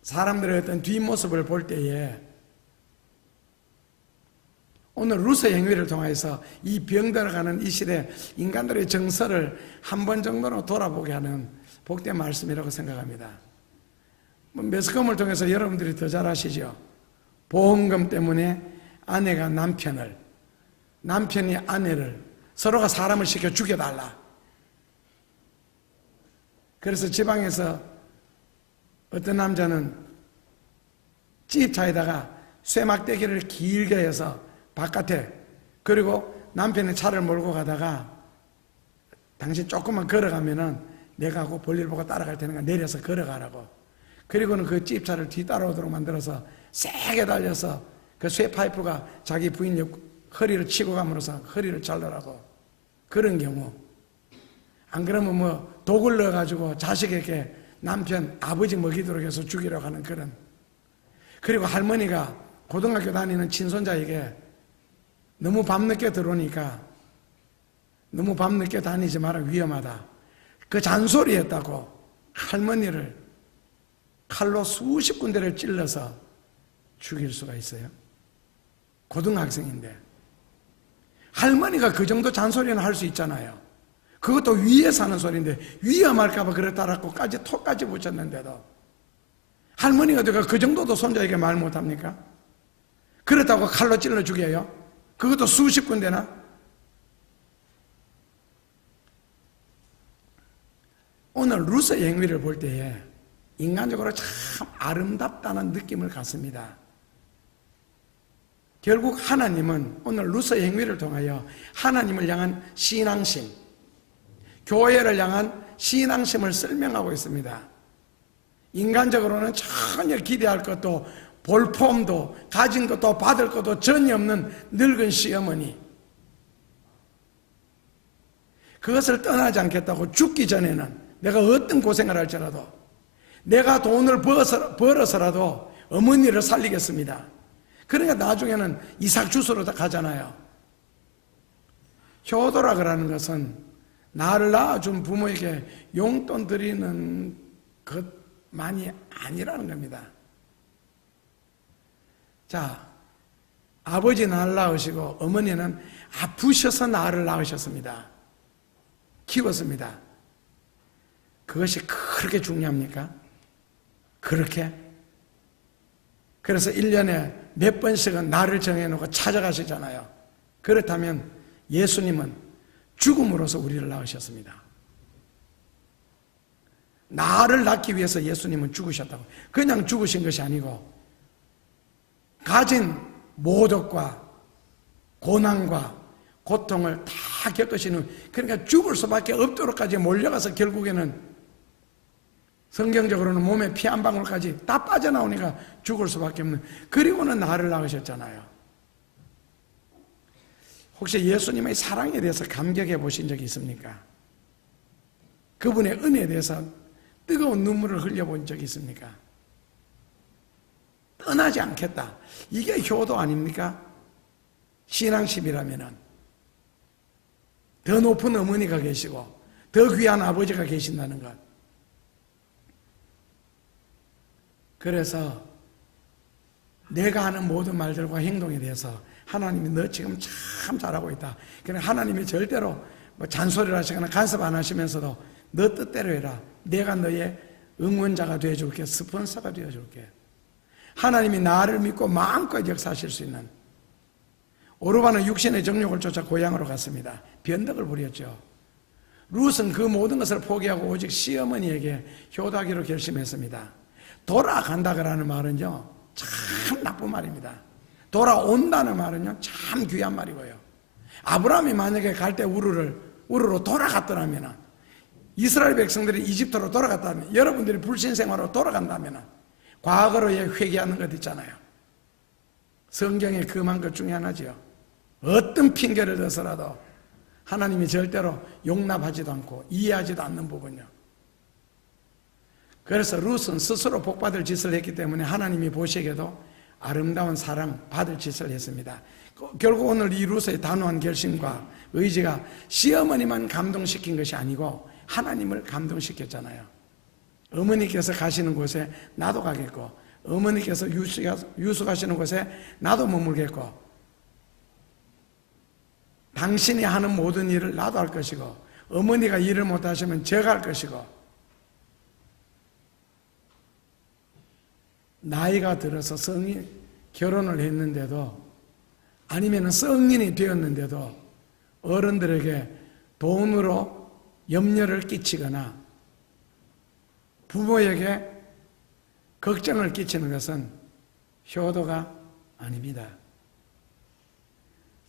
사람들의 어떤 뒷모습을 볼 때에 오늘 루스 행위를 통해서 이 병들어가는 이 시대 인간들의 정서를 한 번 정도는 돌아보게 하는 복된 말씀이라고 생각합니다. 매스컴을 통해서 여러분들이 더 잘 아시죠? 보험금 때문에 아내가 남편을, 남편이 아내를 서로가 사람을 시켜 죽여달라. 그래서 지방에서 어떤 남자는 집차에다가 쇠막대기를 길게 해서 바깥에 그리고 남편의 차를 몰고 가다가 당신 조금만 걸어가면은 내가 하고 볼일 보고 따라갈 테니까 내려서 걸어가라고. 그리고는 그 집차를 뒤따라오도록 만들어서 세게 달려서 그 쇠파이프가 자기 부인 허리를 치고 감으로써 허리를 잘라라고. 그런 경우. 안 그러면 뭐 독을 넣어가지고 자식에게 남편 아버지 먹이도록 해서 죽이려고 하는 그런. 그리고 할머니가 고등학교 다니는 친손자에게 너무 밤늦게 들어오니까 너무 밤늦게 다니지 마라 위험하다. 그 잔소리했다고 할머니를 칼로 수십 군데를 찔러서 죽일 수가 있어요. 고등학생인데. 할머니가 그 정도 잔소리는 할 수 있잖아요. 그것도 위에서 하는 소리인데 위험할까봐 그랬다라고까지 톡까지 붙였는데도 할머니가 내가 그 정도도 손자에게 말 못합니까? 그렇다고 칼로 찔러 죽여요? 그것도 수십 군데나? 오늘 루스의 행위를 볼 때에 인간적으로 참 아름답다는 느낌을 갖습니다. 결국 하나님은 오늘 루스의 행위를 통하여 하나님을 향한 신앙심, 교회를 향한 신앙심을 설명하고 있습니다. 인간적으로는 전혀 기대할 것도 볼품도 가진 것도 받을 것도 전혀 없는 늙은 시어머니, 그것을 떠나지 않겠다고 죽기 전에는 내가 어떤 고생을 할지라도 내가 돈을 벌어서라도 어머니를 살리겠습니다. 그러니까 나중에는 이삭 주스로 가잖아요. 효도라 그러는 것은 나를 낳아준 부모에게 용돈 드리는 것만이 아니라는 겁니다. 자, 아버지 나를 낳으시고 어머니는 아프셔서 나를 낳으셨습니다. 키웠습니다. 그것이 그렇게 중요합니까? 그렇게 그래서 1년에 몇 번씩은 날을 정해놓고 찾아가시잖아요. 그렇다면 예수님은 죽음으로써 우리를 낳으셨습니다. 나를 낳기 위해서 예수님은 죽으셨다고. 그냥 죽으신 것이 아니고 가진 모독과 고난과 고통을 다 겪으시는, 그러니까 죽을 수밖에 없도록까지 몰려가서 결국에는 성경적으로는 몸에 피 한 방울까지 다 빠져나오니까 죽을 수밖에 없는, 그리고는 나를 낳으셨잖아요. 혹시 예수님의 사랑에 대해서 감격해 보신 적이 있습니까? 그분의 은혜에 대해서 뜨거운 눈물을 흘려본 적이 있습니까? 떠나지 않겠다. 이게 효도 아닙니까? 신앙심이라면은 더 높은 어머니가 계시고 더 귀한 아버지가 계신다는 것. 그래서 내가 하는 모든 말들과 행동에 대해서 하나님이 너 지금 참 잘하고 있다. 그러나 하나님이 절대로 뭐 잔소리를 하시거나 간섭 안 하시면서도 너 뜻대로 해라. 내가 너의 응원자가 되어줄게. 스폰서가 되어줄게. 하나님이 나를 믿고 마음껏 역사하실 수 있는. 오르반은 육신의 정욕을 쫓아 고향으로 갔습니다. 변덕을 부렸죠. 룻은 그 모든 것을 포기하고 오직 시어머니에게 효도하기로 결심했습니다. 돌아간다라는 말은요, 참 나쁜 말입니다. 돌아온다는 말은요, 참 귀한 말이고요. 아브라함이 만약에 갈 때 우르로 돌아갔더라면, 이스라엘 백성들이 이집트로 돌아갔다면, 여러분들이 불신생활로 돌아간다면 과거로의 회개하는 것 있잖아요. 성경에 금한 것 중에 하나지요. 어떤 핑계를 대서라도 하나님이 절대로 용납하지도 않고 이해하지도 않는 부분이요. 그래서 룻은 스스로 복받을 짓을 했기 때문에 하나님이 보시기에도 아름다운 사랑 받을 짓을 했습니다. 결국 오늘 이 룻의 단호한 결심과 의지가 시어머니만 감동시킨 것이 아니고 하나님을 감동시켰잖아요. 어머니께서 가시는 곳에 나도 가겠고, 어머니께서 유수 가시는 곳에 나도 머물겠고, 당신이 하는 모든 일을 나도 할 것이고, 어머니가 일을 못하시면 제가 할 것이고, 나이가 들어서 결혼을 했는데도, 아니면 성인이 되었는데도 어른들에게 돈으로 염려를 끼치거나 부모에게 걱정을 끼치는 것은 효도가 아닙니다.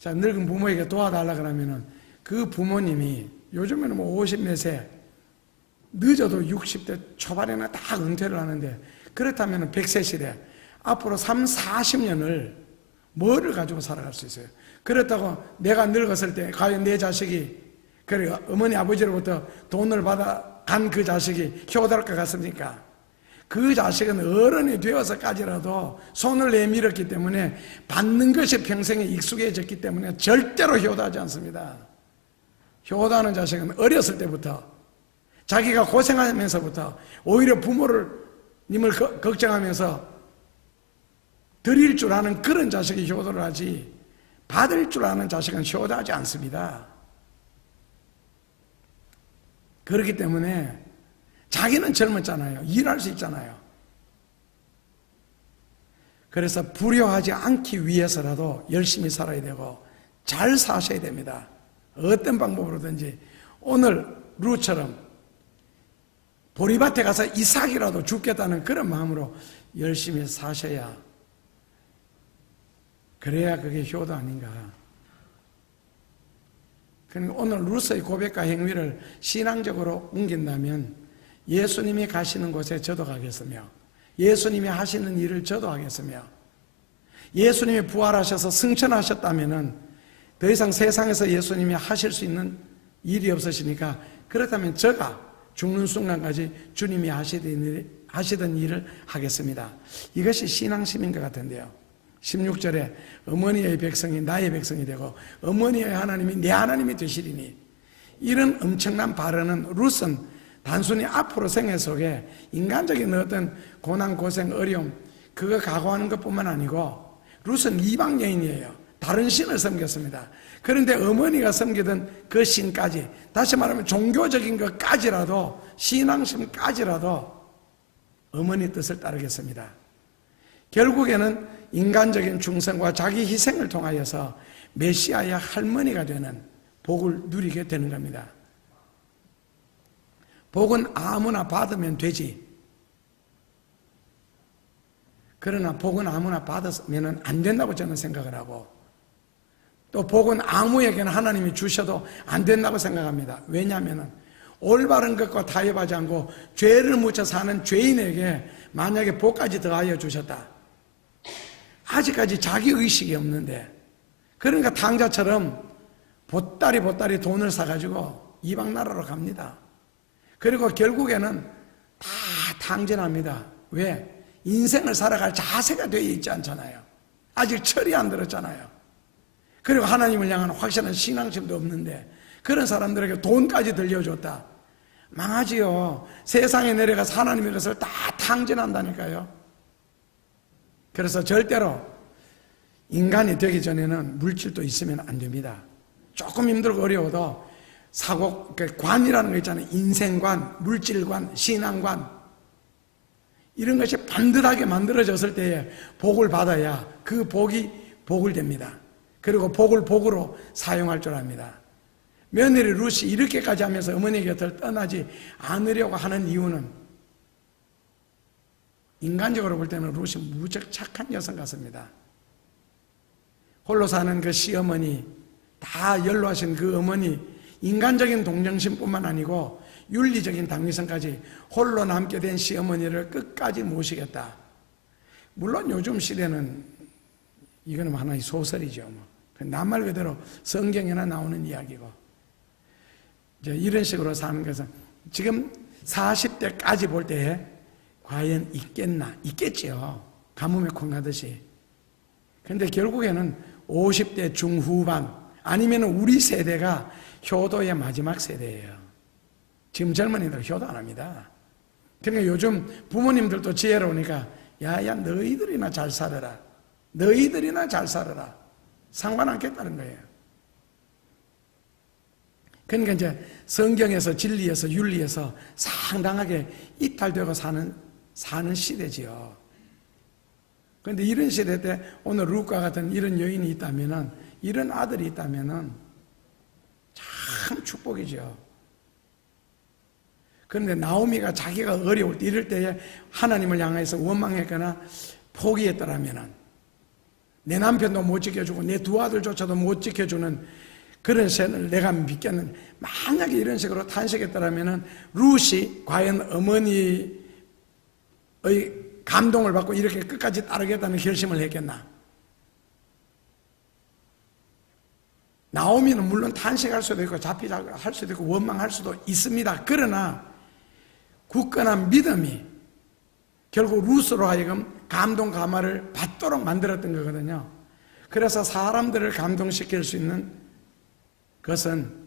자, 늙은 부모에게 도와달라 그러면은 그 부모님이 요즘에는 뭐 50몇 세, 늦어도 60대 초반에는 다 은퇴를 하는데, 그렇다면 100세 시대, 앞으로 3, 40년을 뭐를 가지고 살아갈 수 있어요? 그렇다고 내가 늙었을 때 과연 내 자식이, 그래 어머니 아버지로부터 돈을 받아 간 그 자식이 효도할 것 같습니까? 그 자식은 어른이 되어서까지라도 손을 내밀었기 때문에 받는 것이 평생에 익숙해졌기 때문에 절대로 효도하지 않습니다. 효도하는 자식은 어렸을 때부터 자기가 고생하면서부터 오히려 님을 걱정하면서 드릴 줄 아는 그런 자식이 효도를 하지, 받을 줄 아는 자식은 효도하지 않습니다. 그렇기 때문에 자기는 젊었잖아요. 일할 수 있잖아요. 그래서 불효하지 않기 위해서라도 열심히 살아야 되고 잘 사셔야 됩니다. 어떤 방법으로든지. 오늘 룻처럼 보리밭에 가서 이삭이라도 죽겠다는 그런 마음으로 열심히 사셔야, 그래야 그게 효도 아닌가. 그러니까 오늘 룻의 고백과 행위를 신앙적으로 옮긴다면 예수님이 가시는 곳에 저도 가겠으며, 예수님이 하시는 일을 저도 하겠으며, 예수님이 부활하셔서 승천하셨다면 더 이상 세상에서 예수님이 하실 수 있는 일이 없으시니까, 그렇다면 제가 죽는 순간까지 주님이 하시던 일을 하겠습니다. 이것이 신앙심인 것 같은데요. 16절에 어머니의 백성이 나의 백성이 되고 어머니의 하나님이 내 하나님이 되시리니, 이런 엄청난 발언은 룻은 단순히 앞으로 생애 속에 인간적인 어떤 고난, 고생, 어려움 그거 각오하는 것뿐만 아니고, 룻은 이방 여인이에요. 다른 신을 섬겼습니다. 그런데 어머니가 섬기던 그 신까지, 다시 말하면 종교적인 것까지라도, 신앙심까지라도 어머니 뜻을 따르겠습니다. 결국에는 인간적인 충성과 자기 희생을 통하여서 메시아의 할머니가 되는 복을 누리게 되는 겁니다. 복은 아무나 받으면 되지. 그러나 복은 아무나 받으면 안 된다고 저는 생각을 하고, 또 복은 아무에게나 하나님이 주셔도 안 된다고 생각합니다. 왜냐하면 올바른 것과 타협하지 않고 죄를 묻혀 사는 죄인에게 만약에 복까지 더하여 주셨다. 아직까지 자기의식이 없는데, 그러니까 탕자처럼 보따리 돈을 사가지고 이방 나라로 갑니다. 그리고 결국에는 다 탕진합니다. 왜? 인생을 살아갈 자세가 되어 있지 않잖아요. 아직 철이 안 들었잖아요. 그리고 하나님을 향한 확실한 신앙심도 없는데 그런 사람들에게 돈까지 들려줬다. 망하지요. 세상에 내려가서 하나님의 것을 다 탕진한다니까요. 그래서 절대로 인간이 되기 전에는 물질도 있으면 안 됩니다. 조금 힘들고 어려워도 사고, 관이라는 거 있잖아요. 인생관, 물질관, 신앙관, 이런 것이 반듯하게 만들어졌을 때에 복을 받아야 그 복이 복을 됩니다. 그리고 복을 복으로 사용할 줄 압니다. 며느리 룻이 이렇게까지 하면서 어머니 곁을 떠나지 않으려고 하는 이유는, 인간적으로 볼 때는 룻이 무척 착한 여성 같습니다. 홀로 사는 그 시어머니, 다 연로하신 그 어머니, 인간적인 동정심뿐만 아니고 윤리적인 당위성까지 홀로 남게 된 시어머니를 끝까지 모시겠다. 물론 요즘 시대는 이거는 하나의 소설이죠. 낱말 그대로 성경에나 나오는 이야기고, 이런 식으로 사는 것은 지금 40대까지 볼 때에 과연 있겠나? 있겠지요. 가뭄에 콩나듯이. 그런데 결국에는 50대 중후반 아니면 우리 세대가 효도의 마지막 세대예요. 지금 젊은이들 효도 안 합니다. 그러니까 요즘 부모님들도 지혜로우니까 야야 너희들이나 잘 살아라. 너희들이나 잘 살아라. 상관 않겠다는 거예요. 그러니까 이제 성경에서 진리에서 윤리에서 상당하게 이탈되고 사는 시대지요. 그런데 이런 시대 때 오늘 룻과 같은 이런 여인이 있다면은, 이런 아들이 있다면은 참 축복이죠. 그런데 나오미가 자기가 어려울 때, 이럴 때에 하나님을 향해서 원망했거나 포기했더라면은, 내 남편도 못 지켜주고 내 두 아들조차도 못 지켜주는 그런 셈을 내가 믿겠는, 만약에 이런 식으로 탄식했더라면은 룻이 과연 어머니의 감동을 받고 이렇게 끝까지 따르겠다는 결심을 했겠나? 나오미는 물론 탄식할 수도 있고 자피할 수도 있고 원망할 수도 있습니다. 그러나 굳건한 믿음이 결국 룻으로 하여금 감동 감화를 받도록 만들었던 거거든요. 그래서 사람들을 감동시킬 수 있는 것은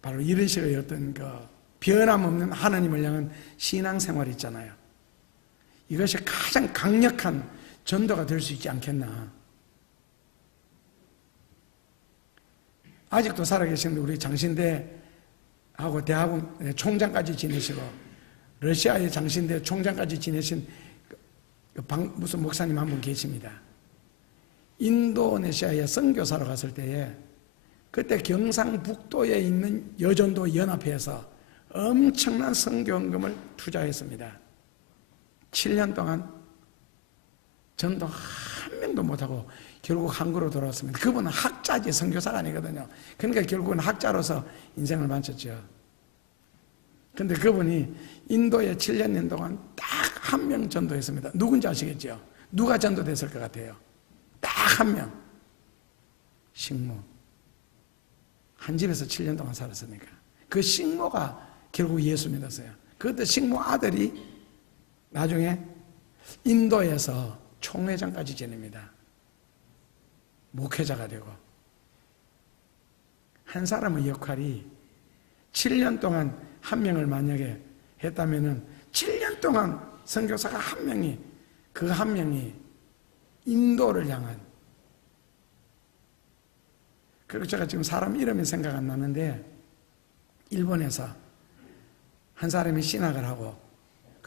바로 이런 식의 어떤 변함없는 하나님을 향한 신앙생활이 있잖아요. 이것이 가장 강력한 전도가 될 수 있지 않겠나. 아직도 살아계시는데 우리 장신대하고 대학원 총장까지 지내시고 러시아의 장신대 총장까지 지내신 무슨 목사님 한 분 계십니다. 인도네시아에 선교사로 갔을 때에 그때 경상북도에 있는 여전도 연합회에서 엄청난 선교헌금을 투자했습니다. 7년 동안 전도 한 명도 못하고 결국 한국으로 돌아왔습니다. 그분은 학자지 선교사가 아니거든요. 그러니까 결국은 학자로서 인생을 마쳤죠. 그런데 그분이 인도에 7년 동안 딱 한 명 전도했습니다. 누군지 아시겠죠? 누가 전도됐을 것 같아요? 딱 한 명. 식모. 한 집에서 7년 동안 살았으니까. 그 식모가 결국 예수 믿었어요. 그때 식모 아들이 나중에 인도에서 총회장까지 지냅니다. 목회자가 되고. 한 사람의 역할이 7년 동안 한 명을 만약에 했다면은 7년 동안 선교사가 한 명이, 그 한 명이 인도를 향한, 그리고 제가 지금 사람 이름이 생각 안 나는데 일본에서 한 사람이 신학을 하고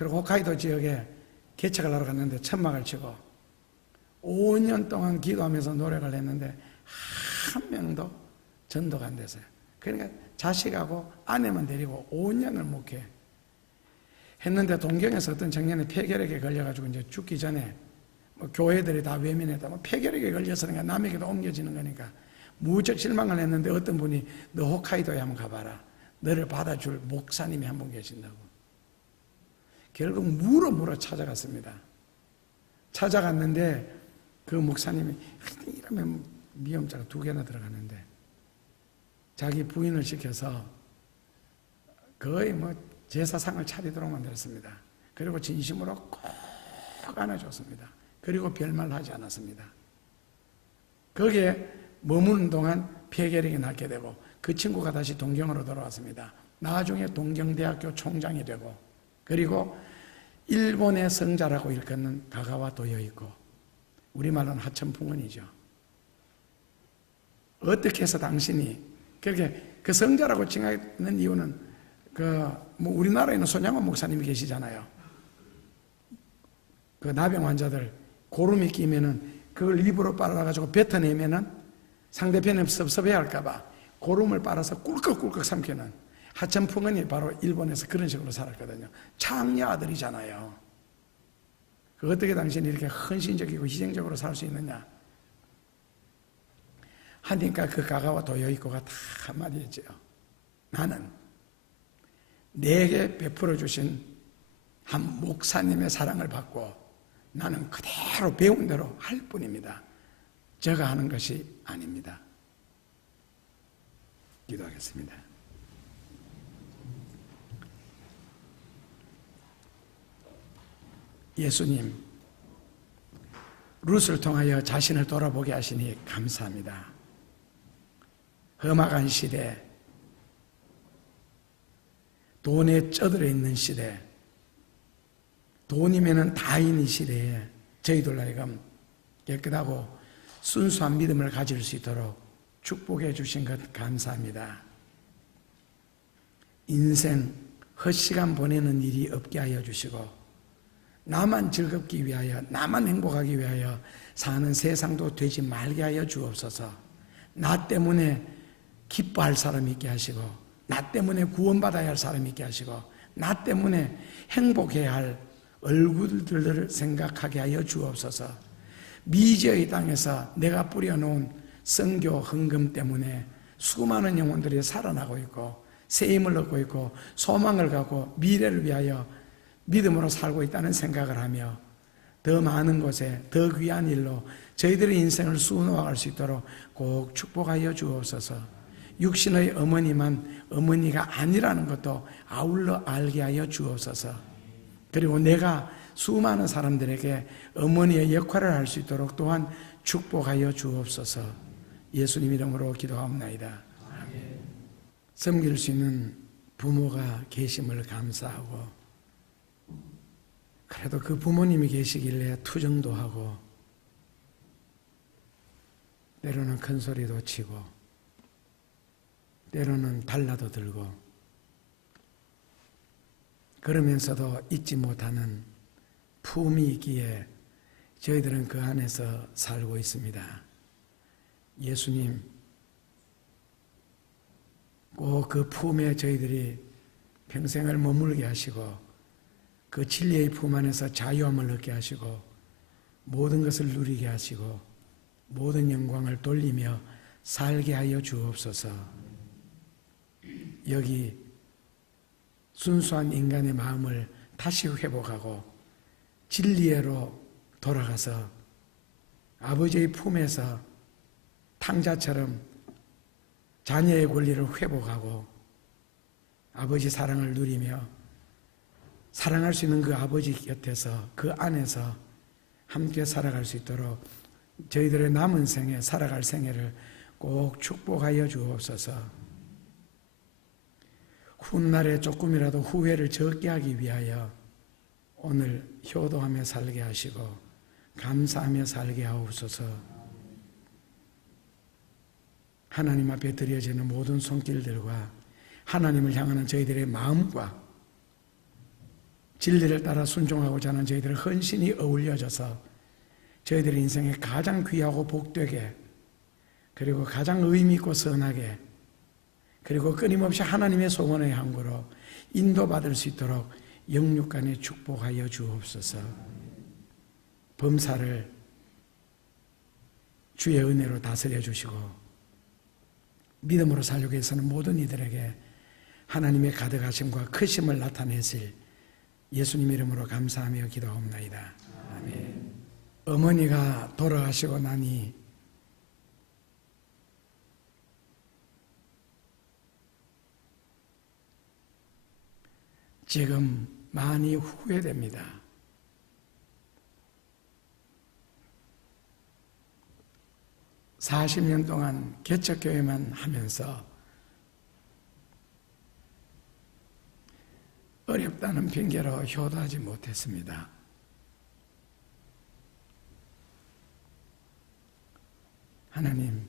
그리고 홋카이도 지역에 개척을 하러 갔는데 천막을 치고 5년 동안 기도하면서 노력을 했는데 한 명도 전도가 안 됐어요. 그러니까 자식하고 아내만 데리고 5년을 목회 했는데, 동경에서 어떤 청년이 폐결핵에 걸려가지고 이제 죽기 전에 뭐 교회들이 다 외면했다. 뭐 폐결핵에 걸려서니까 남에게도 옮겨지는 거니까 무척 실망을 했는데, 어떤 분이 너 홋카이도에 한번 가봐라. 너를 받아줄 목사님이 한 분 계신다고. 결국 물어 찾아갔습니다. 찾아갔는데 그 목사님이 이러면 미음자가 2개나 들어가는데 자기 부인을 시켜서 거의 뭐 제사상을 차리도록 만들었습니다. 그리고 진심으로 꼭 안아줬습니다. 그리고 별말 하지 않았습니다. 거기에 머무는 동안 폐결핵이 낫게 되고 그 친구가 다시 동경으로 돌아왔습니다. 나중에 동경대학교 총장이 되고, 그리고 일본의 성자라고 일컫는 가가와 도요이코, 우리말로는 하천풍원이죠. 어떻게 해서 당신이 그렇게 그 성자라고 칭하는 이유는 뭐 우리나라에 있는 손양원 목사님이 계시잖아요. 그 나병 환자들 고름이 끼면은 그걸 입으로 빨아가지고 뱉어내면은 상대편이 섭섭해 할까봐 고름을 빨아서 꿀꺽꿀꺽 삼키는 하천풍원이 바로 일본에서 그런 식으로 살았거든요. 창녀 아들이잖아요. 그 어떻게 당신이 이렇게 헌신적이고 희생적으로 살 수 있느냐 하니까 그 가가와 도요이코가 다 한마디 했죠. 나는 내게 베풀어 주신 한 목사님의 사랑을 받고 나는 그대로 배운 대로 할 뿐입니다. 제가 하는 것이 아닙니다. 기도하겠습니다. 예수님, 룻을 통하여 자신을 돌아보게 하시니 감사합니다. 험악한 시대, 돈에 쩌들어 있는 시대, 돈이면은 다인이 시대에 저희들 하여금 깨끗하고 순수한 믿음을 가질 수 있도록 축복해 주신 것 감사합니다. 인생 헛시간 보내는 일이 없게 하여 주시고 나만 즐겁기 위하여, 나만 행복하기 위하여 사는 세상도 되지 말게 하여 주옵소서. 나 때문에 기뻐할 사람이 있게 하시고, 나 때문에 구원받아야 할 사람이 있게 하시고, 나 때문에 행복해야 할 얼굴들을 생각하게 하여 주옵소서. 미지의 땅에서 내가 뿌려놓은 선교 헌금 때문에 수많은 영혼들이 살아나고 있고 새 힘을 얻고 있고 소망을 갖고 미래를 위하여 믿음으로 살고 있다는 생각을 하며 더 많은 곳에 더 귀한 일로 저희들의 인생을 수놓아갈 수 있도록 꼭 축복하여 주옵소서. 육신의 어머니만 어머니가 아니라는 것도 아울러 알게 하여 주옵소서. 그리고 내가 수많은 사람들에게 어머니의 역할을 할 수 있도록 또한 축복하여 주옵소서. 예수님 이름으로 기도하옵나이다. 아멘. 섬길 수 있는 부모가 계심을 감사하고, 그래도 그 부모님이 계시길래 투정도 하고 때로는 큰 소리도 치고 때로는 발라도 들고 그러면서도 잊지 못하는 품이 있기에 저희들은 그 안에서 살고 있습니다. 예수님, 꼭 그 품에 저희들이 평생을 머물게 하시고 그 진리의 품 안에서 자유함을 얻게 하시고 모든 것을 누리게 하시고 모든 영광을 돌리며 살게 하여 주옵소서. 여기 순수한 인간의 마음을 다시 회복하고 진리로 돌아가서 아버지의 품에서 탕자처럼 자녀의 권리를 회복하고 아버지 사랑을 누리며 사랑할 수 있는 그 아버지 곁에서 그 안에서 함께 살아갈 수 있도록 저희들의 남은 생에 살아갈 생애를 꼭 축복하여 주옵소서. 훗날에 조금이라도 후회를 적게 하기 위하여 오늘 효도하며 살게 하시고 감사하며 살게 하옵소서. 하나님 앞에 드려지는 모든 손길들과 하나님을 향하는 저희들의 마음과 진리를 따라 순종하고자 하는 저희들의 헌신이 어울려져서 저희들의 인생에 가장 귀하고 복되게, 그리고 가장 의미 있고 선하게, 그리고 끊임없이 하나님의 소원의 항구로 인도받을 수 있도록 영육간에 축복하여 주옵소서. 범사를 주의 은혜로 다스려 주시고 믿음으로 살려고 해서는 모든 이들에게 하나님의 가득하심과 크심을 나타내실 예수님 이름으로 감사하며 기도하옵나이다. 아멘. 어머니가 돌아가시고 나니 지금 많이 후회됩니다. (40년) 동안 개척교회만 하면서 어렵다는 핑계로 효도하지 못했습니다. 하나님,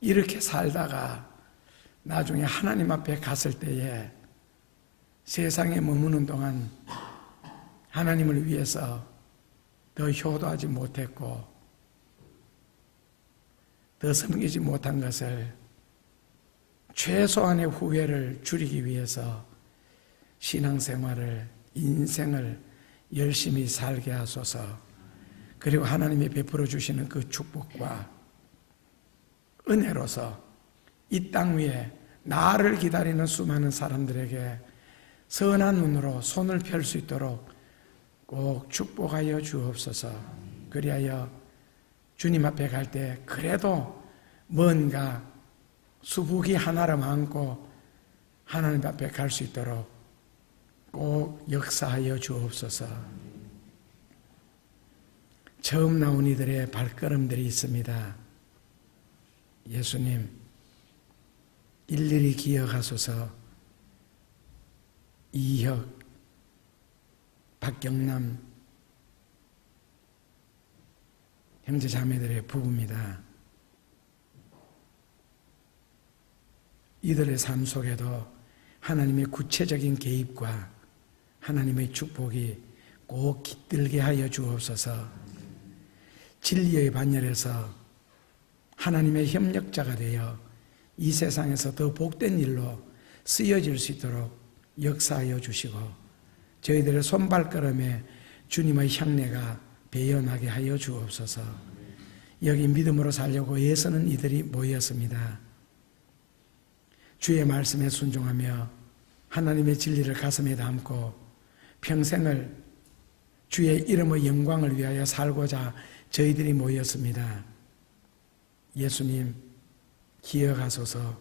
이렇게 살다가 나중에 하나님 앞에 갔을 때에 세상에 머무는 동안 하나님을 위해서 더 효도하지 못했고 더 섬기지 못한 것을 최소한의 후회를 줄이기 위해서 신앙생활을, 인생을 열심히 살게 하소서. 그리고 하나님이 베풀어 주시는 그 축복과 은혜로서 이 땅 위에 나를 기다리는 수많은 사람들에게 선한 눈으로 손을 펼 수 있도록 꼭 축복하여 주옵소서. 그리하여 주님 앞에 갈 때 그래도 뭔가 수북이 하나를 안고 하나님 앞에 갈 수 있도록 꼭 역사하여 주옵소서. 처음 나온 이들의 발걸음들이 있습니다. 예수님, 일일이 기억하소서. 이혁, 박경남 형제 자매들의 부부입니다. 이들의 삶 속에도 하나님의 구체적인 개입과 하나님의 축복이 꼭 깃들게 하여 주옵소서. 진리의 반열에서 하나님의 협력자가 되어 이 세상에서 더 복된 일로 쓰여질 수 있도록 역사하여 주시고 저희들의 손발걸음에 주님의 향례가 배어나게 하여 주옵소서. 여기 믿음으로 살려고 애쓰는 이들이 모였습니다. 주의 말씀에 순종하며 하나님의 진리를 가슴에 담고 평생을 주의 이름의 영광을 위하여 살고자 저희들이 모였습니다. 예수님, 기억하소서.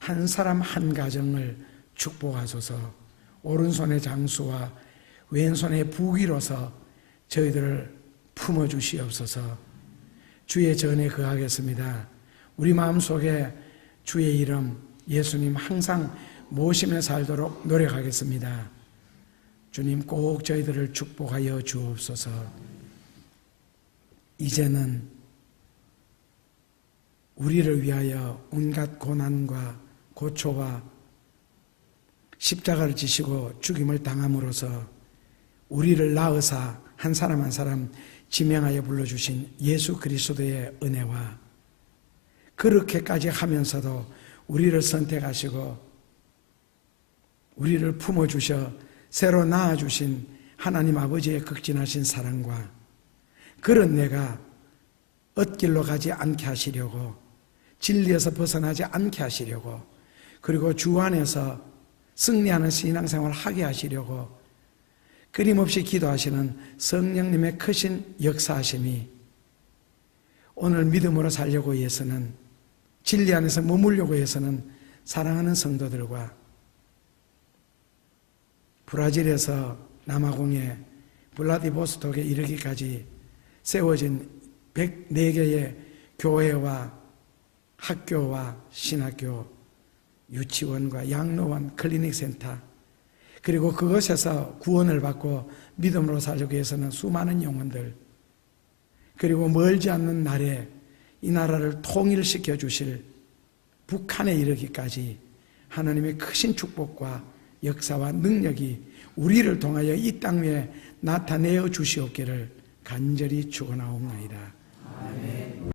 한 사람 한 가정을 축복하소서. 오른손의 장수와 왼손의 부귀로서 저희들을 품어주시옵소서. 주의 전에 거하겠습니다. 우리 마음속에 주의 이름 예수님 항상 모시며 살도록 노력하겠습니다. 주님, 꼭 저희들을 축복하여 주옵소서. 이제는 우리를 위하여 온갖 고난과 고초와 십자가를 지시고 죽임을 당함으로써 우리를 낳으사 한 사람 한 사람 지명하여 불러주신 예수 그리스도의 은혜와 그렇게까지 하면서도 우리를 선택하시고 우리를 품어주셔 새로 낳아주신 하나님 아버지의 극진하신 사랑과 그런 내가 엇길로 가지 않게 하시려고, 진리에서 벗어나지 않게 하시려고, 그리고 주 안에서 승리하는 신앙생활을 하게 하시려고 끊임없이 기도하시는 성령님의 크신 역사하심이 오늘 믿음으로 살려고 위해서는, 진리 안에서 머물려고 해서는 사랑하는 성도들과 브라질에서 남아공에 블라디보스톡에 이르기까지 세워진 104개의 교회와 학교와 신학교, 유치원과 양로원, 클리닉센터, 그리고 그것에서 구원을 받고 믿음으로 살려고 해서는 수많은 영혼들, 그리고 멀지 않는 날에 이 나라를 통일시켜 주실 북한에 이르기까지 하나님의 크신 축복과 역사와 능력이 우리를 통하여 이 땅 위에 나타내어 주시옵기를 간절히 축원하옵나이다.